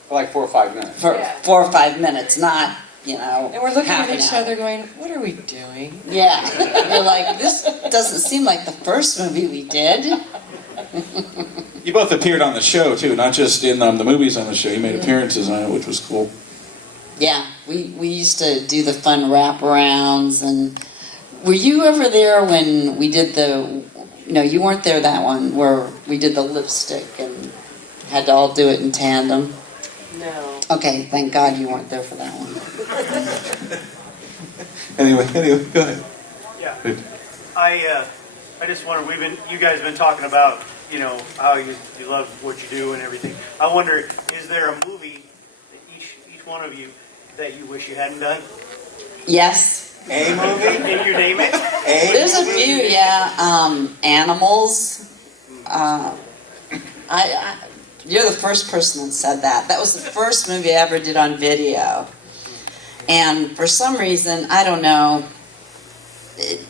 For like 4 or 5 minutes. for 4 or 5 minutes, not, And we're looking half at an each hour. other going, what are we doing? Yeah. We're like, this doesn't seem like the first movie we did. You both appeared on the show, too, not just in the movies on the show. You made appearances on it, which was cool. Yeah, we used to do the fun wraparounds. And were you ever there when we did no, you weren't there that one, where we did the lipstick and had to all do it in tandem? No. Okay, thank God you weren't there for that one. Anyway, go ahead. Yeah. I just wonder, you guys have been talking about, how you love what you do and everything. I wonder, is there a movie that each one of you that you wish you hadn't done? Yes. A movie? Can you name it? There's a few, yeah. Animals. You're the first person that said that. That was the first movie I ever did on video. And for some reason, I don't know, it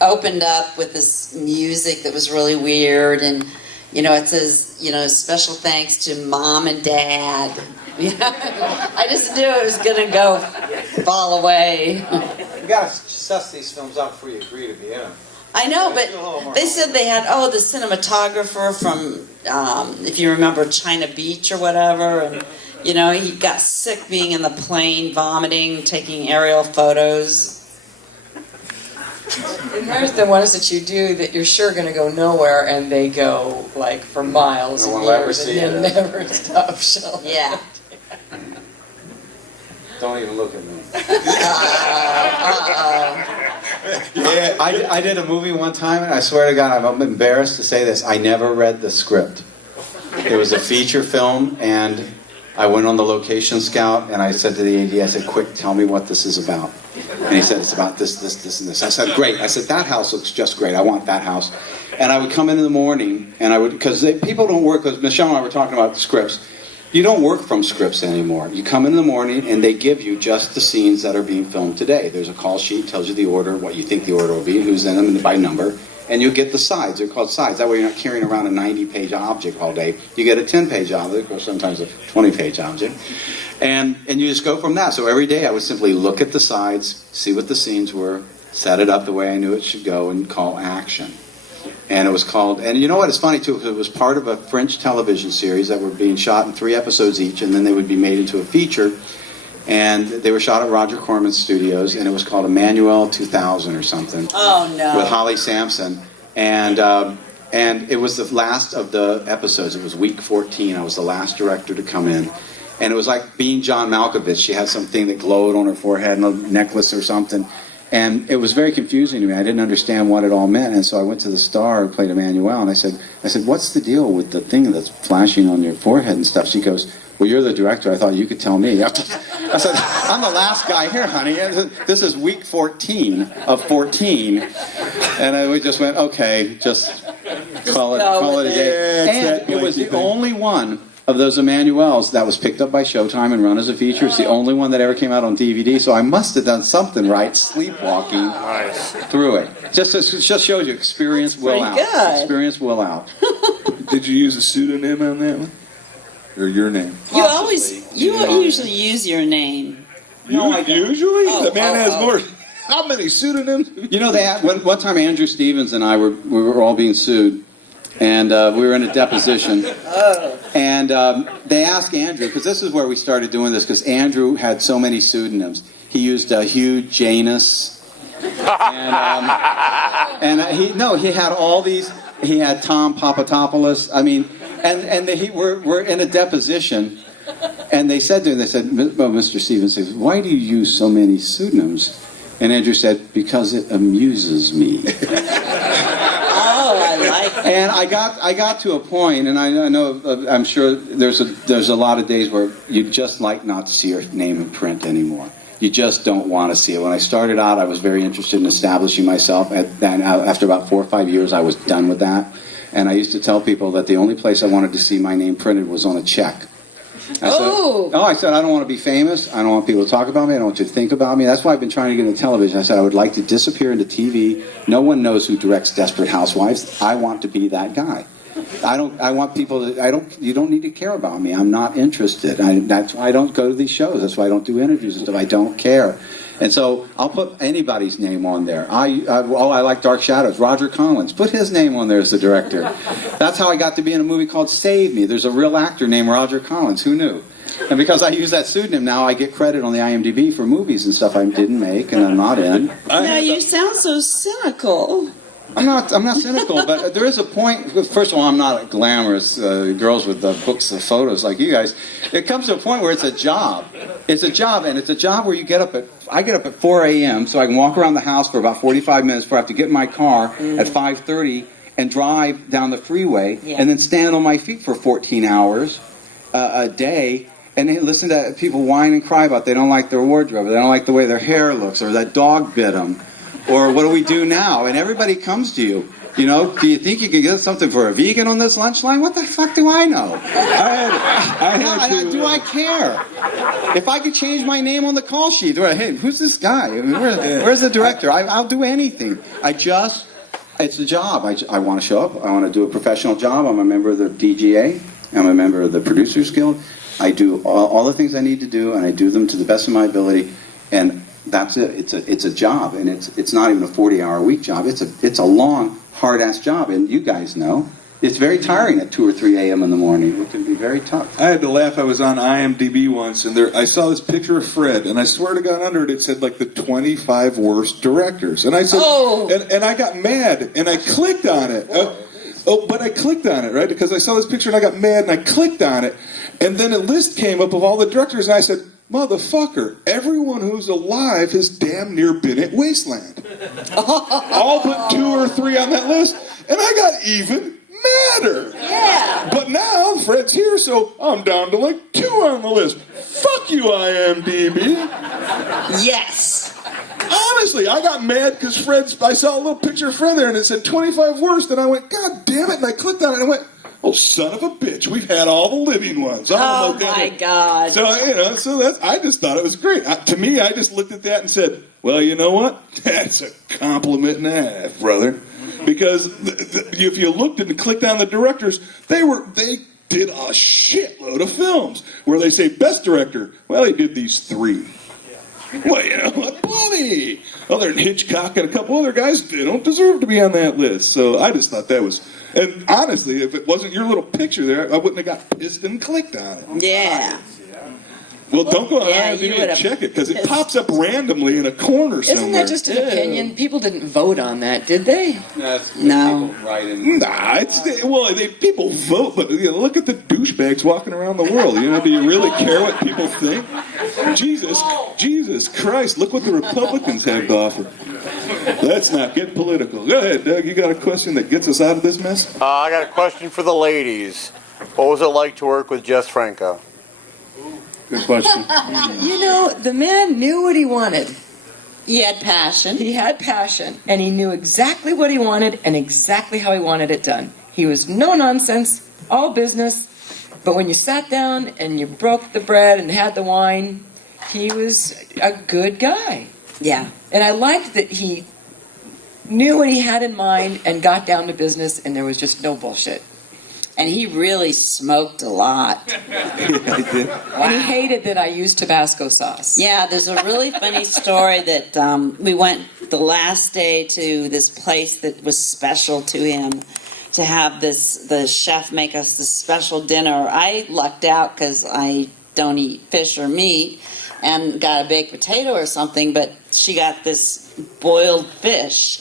opened up with this music that was really weird, and it says, special thanks to Mom and Dad. I just knew it was gonna go fall away. You gotta suss these films out before you agree to be in them. I know, but they said they had, the cinematographer from, if you remember, China Beach or whatever, and, he got sick being in the plane, vomiting, taking aerial photos. And there's the ones that you do that you're sure going to go nowhere, and they go, like, for miles No and one will ever years, see and it. then never stop showing. Yeah. Don't even look at me. Yeah, I did a movie one time, and I swear to God, I'm embarrassed to say this. I never read the script. It was a feature film, and I went on the location scout, and I said to the AD, I said, quick, tell me what this is about. And he said, it's about this, this, this, and this. I said, great. I said, that house looks just great. I want that house. And I would come in the morning, and I would, because people don't work, because Michelle and I were talking about the scripts. You don't work from scripts anymore. You come in the morning, and they give you just the scenes that are being filmed today. There's a call sheet, tells you the order, what you think the order will be, who's in them, and by number. And you get the sides. They're called sides. That way you're not carrying around a 90-page object all day. You get a 10-page object, or sometimes a 20-page object. And you just go from that. So every day I would simply look at the sides, see what the scenes were, set it up the way I knew it should go, and call action. And it was called, and you know what, it's funny too, because it was part of a French television series that were being shot in 3 episodes each, and then they would be made into a feature. And they were shot at Roger Corman's studios, and it was called Emmanuel 2000 or something. Oh, no. With Holly Sampson. And it was the last of the episodes. It was week 14. I was the last director to come in. And it was like being John Malkovich. She had something that glowed on her forehead and a necklace or something. And it was very confusing to me. I didn't understand what it all meant. And so I went to the star who played Emmanuel, and I said, what's the deal with the thing that's flashing on your forehead and stuff? She goes, well, you're the director. I thought you could tell me. I said, I'm the last guy here, honey. This is week 14 of 14. And we just went, okay, just call it a day. And it was the only one of those Emmanuels that was picked up by Showtime and run as a feature. It's the only one that ever came out on DVD, so I must have done something right, sleepwalking through it. Just shows you experience will out. Good. Experience will out. Did you use a pseudonym on that one? Or your name? You usually use your name. No, I don't. Usually? Oh, the man has oh. more. How many pseudonyms? You know, they had, one time Andrew Stevens and I we were all being sued, and we were in a deposition. And they asked Andrew, because this is where we started doing this, because Andrew had so many pseudonyms. He used Hugh Janus, and he had all these. He had Tom Papadopoulos. I mean, and we're in a deposition, and they said to him, Mr. Stevens says, why do you use so many pseudonyms? And Andrew said, because it amuses me. Oh, I like that. And I got to a point, and I know, I'm sure there's a lot of days where you just like not to see your name in print anymore. You just don't want to see it. When I started out, I was very interested in establishing myself. Then after about 4 or 5 years, I was done with that. And I used to tell people that the only place I wanted to see my name printed was on a check. I said, I don't want to be famous. I don't want people to talk about me. I don't want you to think about me. That's why I've been trying to get into television. I said, I would like to disappear into TV. No one knows who directs Desperate Housewives. I want to be that guy. I want people you don't need to care about me. I'm not interested. That's why I don't go to these shows. That's why I don't do interviews and stuff. I don't care. And so I'll put anybody's name on there. I like Dark Shadows. Roger Collins. Put his name on there as the director. That's how I got to be in a movie called Save Me. There's a real actor named Roger Collins. Who knew? And because I use that pseudonym now, I get credit on the IMDb for movies and stuff I didn't make and I'm not in. Now you sound so cynical. I'm not cynical, but there is a point. First of all, I'm not glamorous girls with books of photos like you guys. It comes to a point where it's a job. It's a job, and it's a job where I get up at 4 a.m. so I can walk around the house for about 45 minutes before I have to get in my car at 5:30 and drive down the freeway, and then stand on my feet for 14 hours a day. And then listen to people whine and cry about they don't like their wardrobe, or they don't like the way their hair looks, or that dog bit them. Or what do we do now? And everybody comes to you. You know, do you think you can get something for a vegan on this lunch line? What the fuck do I know? Do I care? If I could change my name on the call sheet, hey, who's this guy? I mean, where's the director? I'll do anything. It's a job. I want to show up. I want to do a professional job. I'm a member of the DGA. I'm a member of the Producers Guild. I do all the things I need to do, and I do them to the best of my ability. And that's it. It's a job, and it's not even a 40-hour a week job. It's a long, hard-ass job, and you guys know. It's very tiring at 2 or 3 a.m. in the morning. It can be very tough. I had to laugh. I was on IMDb once, and I saw this picture of Fred, and I swear to God, under it said like the 25 worst directors. And I said, and I got mad, and I clicked on it. But I clicked on it, right? Because I saw this picture, and I got mad, and I clicked on it, and then a list came up of all the directors, and I said, motherfucker, everyone who's alive has damn near been at Wasteland. All but 2 or 3 on that list, and I got even madder. Yeah. But now Fred's here, so I'm down to like 2 on the list. Fuck you, IMDb. Yes. Honestly, I got mad because I saw a little picture of Fred there and it said 25 worst, and I went, God damn it, and I clicked on it and I went, oh, son of a bitch, we've had all the living ones. Oh my God. So, I just thought it was great. To me, I just looked at that and said, well, you know what? That's a compliment and a half, brother. Because if you looked and clicked on the directors, they did a shitload of films where they say best director. Well, he did these 3. Well, you know what, plenty. Other than Hitchcock and a couple other guys, they don't deserve to be on that list. So I just thought that was, and honestly, if it wasn't your little picture there, I wouldn't have got pissed and clicked on it. Yeah. Well, don't go on IMDb and check it, because it pops up randomly in a corner somewhere. Isn't that just an opinion? People didn't vote on that, did they? No. People vote, but look at the douchebags walking around the world. Do you really care what people think? Jesus Christ, look what the Republicans have to offer. Let's not get political. Go ahead, Doug. You got a question that gets us out of this mess? I got a question for the ladies. What was it like to work with Jess Franco? Good question. The man knew what he wanted. He had passion. He had passion, and he knew exactly what he wanted and exactly how he wanted it done. He was no nonsense, all business, but when you sat down and you broke the bread and had the wine, he was a good guy. Yeah. And I liked that he knew what he had in mind and got down to business, and there was just no bullshit. And he really smoked a lot. I did. And he hated that I used Tabasco sauce. Yeah, there's a really funny story that we went the last day to this place that was special to him to have the chef make us this special dinner. I lucked out because I don't eat fish or meat and got a baked potato or something, but she got this boiled fish.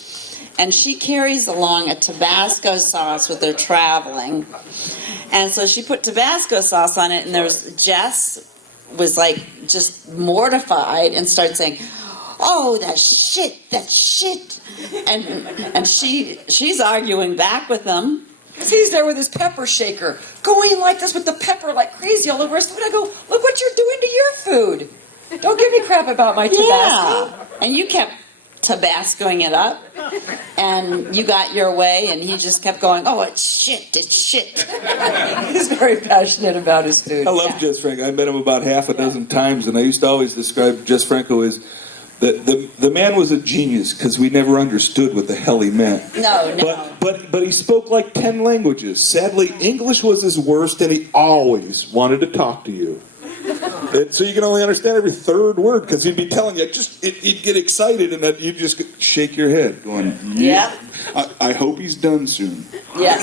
And she carries along a Tabasco sauce with her traveling. And so she put Tabasco sauce on it, and Jess was like just mortified and started saying, oh, that shit. And she's arguing back with him. He's there with his pepper shaker, going like this with the pepper like crazy all over us. And I go, look what you're doing to your food. Don't give me crap about my Tabasco. Yeah. And you kept Tabascoing it up, and you got your way, and he just kept going, oh, it's shit. He's very passionate about his food. I love Jess Franco. I met him about half a dozen times, and I used to always describe Jess Franco as the man was a genius because we never understood what the hell he meant. No. But he spoke like 10 languages. Sadly, English was his worst, and he always wanted to talk to you. So you can only understand every third word because he'd be telling you, he'd get excited and then you'd just shake your head going, yeah. I hope he's done soon. Yes.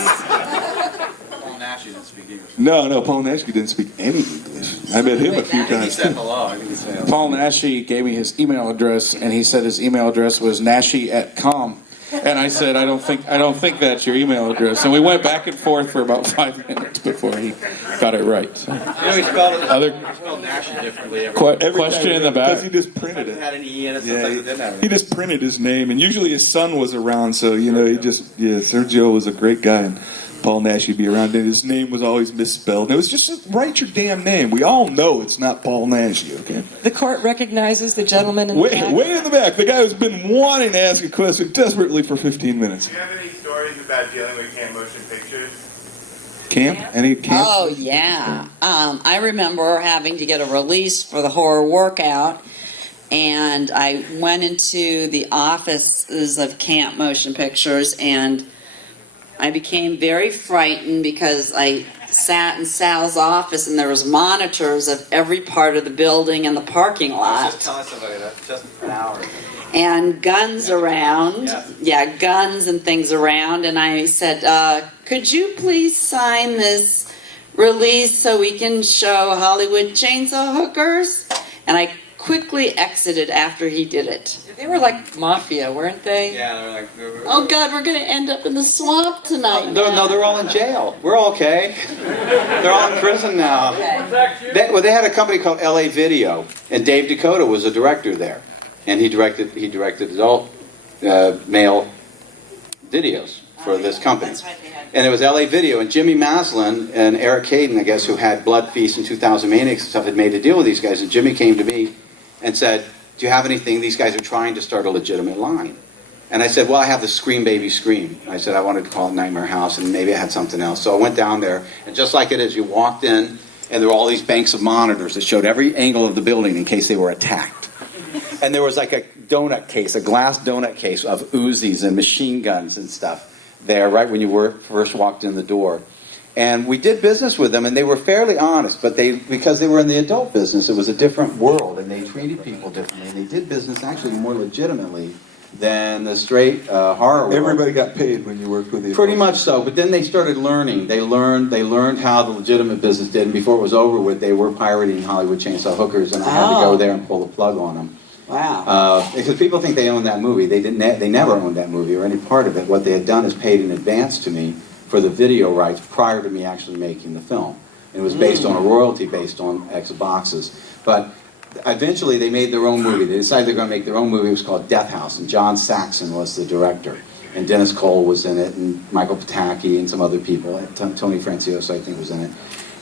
Paul Nash didn't speak English. No, Paul Nash didn't speak any English. I met him a few times. He said hello. I think he said hello. Paul Nashi gave me his email address, and he said his email address was nashi@com. And I said, I don't think that's your email address. And we went back and forth for about 5 minutes before he got it right. So. He spelled Nash differently every question in the back. Because he just printed it. Had an E in it, sometimes it didn't have it. He just printed his name, and usually his son was around, so Sergio was a great guy, and Paul Nash would be around, and his name was always misspelled. And it was just write your damn name. We all know it's not Paul Nash, okay? The court recognizes the gentleman in the back. Way in the back, the guy who's been wanting to ask a question desperately for 15 minutes. Do you have any stories bad feeling when you came motion pictures? Camp? Any camp? Oh, yeah. I remember having to get a release for the horror workout, and I went into the offices of Camp Motion Pictures, and I became very frightened because I sat in Sal's office, and there was monitors of every part of the building and the parking I was lot. just telling somebody that just an hour. And guns around. Yes. Yeah, guns and things around. And I said, could you please sign this release so we can show Hollywood chainsaw hookers? And I quickly exited after he did it. They were like mafia, weren't they? Yeah, they're like. Oh God, we're going to end up in the swamp tonight. No, they're all in jail. We're all okay. They're all in prison now. They had a company called LA Video, and Dave Dakota was a director there, and he directed adult male videos for this company. That's right, they had. And it was LA Video, and Jimmy Maslin and Eric Caden, I guess, who had Blood Feast and 2000 Maniacs and stuff, had made a deal with these guys, and Jimmy came to me and said, do you have anything? These guys are trying to start a legitimate line. And I said, well, I have the Scream Baby Scream. I said I wanted to call it Nightmare House, and maybe I had something else. So I went down there, and just like it is, you walked in, and there were all these banks of monitors that showed every angle of the building in case they were attacked. And there was like a donut case, a glass donut case of Uzis and machine guns and stuff there right when you first walked in the door. And we did business with them, and they were fairly honest, but because they were in the adult business, it was a different world, and they treated people differently. And they did business actually more legitimately than the straight horror world. Everybody got paid when you worked with the Pretty much so, but then they started learning. They learned how the legitimate business did, and before it was over with, they were pirating Hollywood Chainsaw Hookers, and I had to go there and pull the plug on them. Wow. Because people think they own that movie. They didn't. They never owned that movie or any part of it. What they had done is paid in advance to me for the video rights prior to me actually making the film. It was based on a royalty based on X boxes. But eventually they made their own movie. They decided they're going to make their own movie. It was called Death House, and John Saxon was the director. And Dennis Cole was in it, and Michael Pataki, and some other people. Tony Francioso, I think, was in it.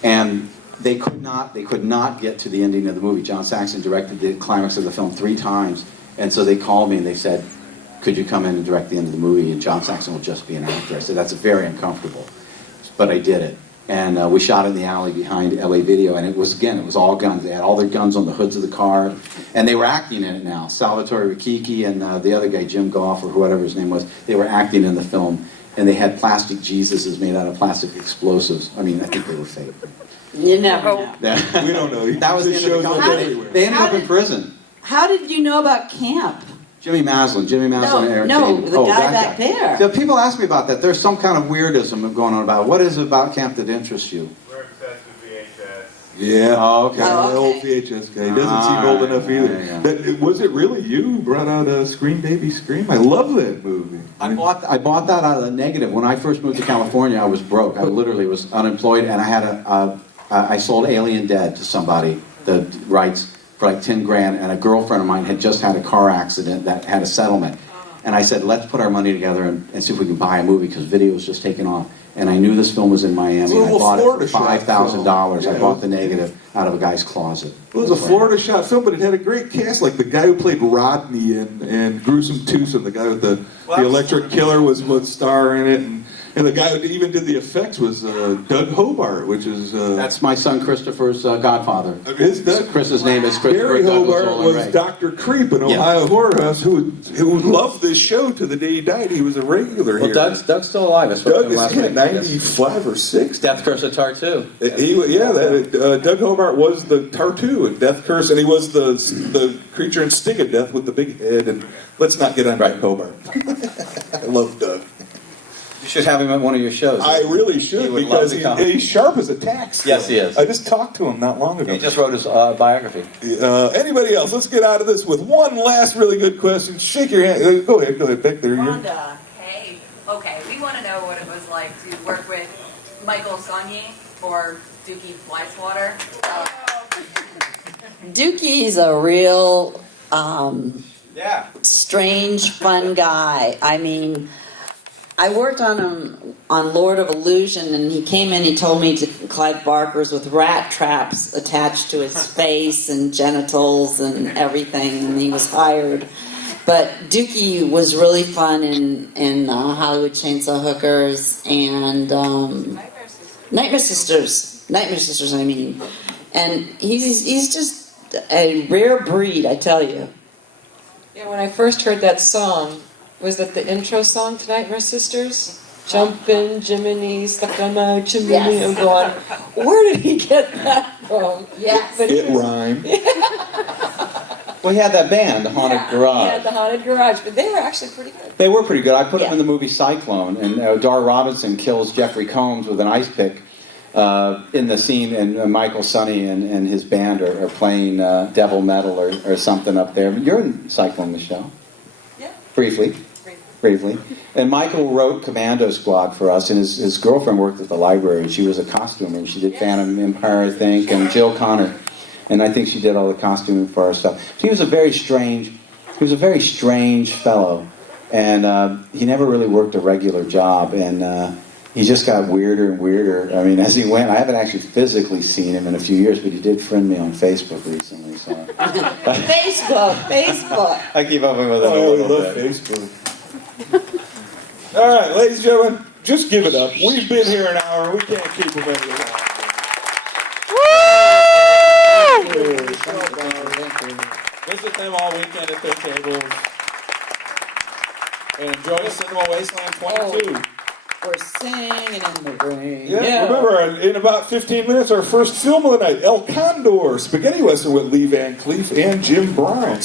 And they could not get to the ending of the movie. John Saxon directed the climax of the film 3 times, and so they called me and they said, could you come in and direct the end of the movie, and John Saxon will just be an actor. I said, that's very uncomfortable. But I did it. And we shot in the alley behind LA Video, and it was all guns. They had all their guns on the hoods of the car, and they were acting in it now. Salvatore Riccichi and the other guy, Jim Goff, or whatever his name was, they were acting in the film, and they had plastic Jesuses made out of plastic explosives. I mean, I think they were fake. You never know. We don't know. That was the end of the company. They ended up in prison. How did you know about camp? Jimmy Maslin and Eric No, Caden. the guy back there. Yeah, people ask me about that. There's some kind of weirdism going on about it. What is it about camp that interests you? We're obsessed with VHS. Yeah. Oh, okay. The old VHS guy. He doesn't seem old enough either. Yeah. Was it really you who brought out Scream Baby Scream? I love that movie. I bought that out of the negative. When I first moved to California, I was broke. I literally was unemployed, and I had I sold Alien Dead to somebody, the rights, for like 10 grand, and a girlfriend of mine had just had a car accident that had a settlement. And I said, let's put our money together and see if we can buy a movie, because video was just taking off. And I knew this film was in Miami, and I bought it for $5,000. I bought the negative out of a guy's closet. It was a Florida shot film, but it had a great cast. Like the guy who played Rodney and Gruesome Twosome, the guy with the electric killer was star in it. And the guy who even did the effects was Doug Hobart, which is... That's my son Christopher's godfather. Chris's name is Christopher Barry Douglas Hobart Olen was Ray. Dr. Creep in Ohio Horror House, who loved this show to the day he died. He was a regular here. Doug's still alive. I spoke to Doug him last is week. 95 or 6. Death Curse of Tartu. Doug Hobart was the Tartu in Death Curse, and he was the creature in Sting of Death with the big head. And let's not get on Doug Hobart. I love Doug. You should have him at one of your shows. I really should, because he's sharp as a tax. Yes, he is. I just talked to him not long ago. He just wrote his biography. Anybody else? Let's get out of this with one last really good question. Shake your hand. Go ahead, Beck. There you go. Rhonda, hey. Okay, we want to know what it was like to work with Michael Sonyi or Dookie Weisswater. Dookie's a real strange, fun guy. I mean, I worked on him on Lord of Illusion, and he came in, he told me to Clive Barker's with rat traps attached to his face and genitals and everything, and he was hired. But Dookie was really fun in Hollywood Chainsaw Hookers and Nightmare Sisters. Nightmare Sisters, I mean. And he's just a rare breed, I tell you. Yeah, when I first heard that song, was that the intro song to Nightmare Sisters? Jumpin', Jiminy, stuck on my chimney, Yes. I'm going, where did he get that from? Yes. But It rhymed. We had that band, the Haunted Garage. Yeah, the Haunted Garage, but they were actually pretty good. They were pretty good. I put them Yeah. in the movie Cyclone, and Dar Robinson kills Jeffrey Combs with an ice pick in the scene, and Michael Sonny and his band are playing devil metal or something up there. You're in Cyclone, Michelle. Yeah. Briefly. And Michael wrote Commando Squad for us, and his girlfriend worked at the library, and she was a costumer, and she did Phantom Empire, I think, and Jill Connor. And I think she did all the costuming for our stuff. So he was a very strange fellow, and he never really worked a regular job, and he just got weirder and weirder. I mean, as he went, I haven't actually physically seen him in a few years, but he did friend me on Facebook recently. So Facebook. I keep up with him a Oh, we little love bit. Facebook. All right, ladies and gentlemen, just give it up. We've been here an hour. We can't keep them any longer. Visit them all weekend at their tables. And enjoy Cinema Wasteland 22. We're singing in the rain. Yeah, remember, in about 15 minutes, our first film of the night, El Condor, Spaghetti Western with Lee Van Cleef and Jim Brown.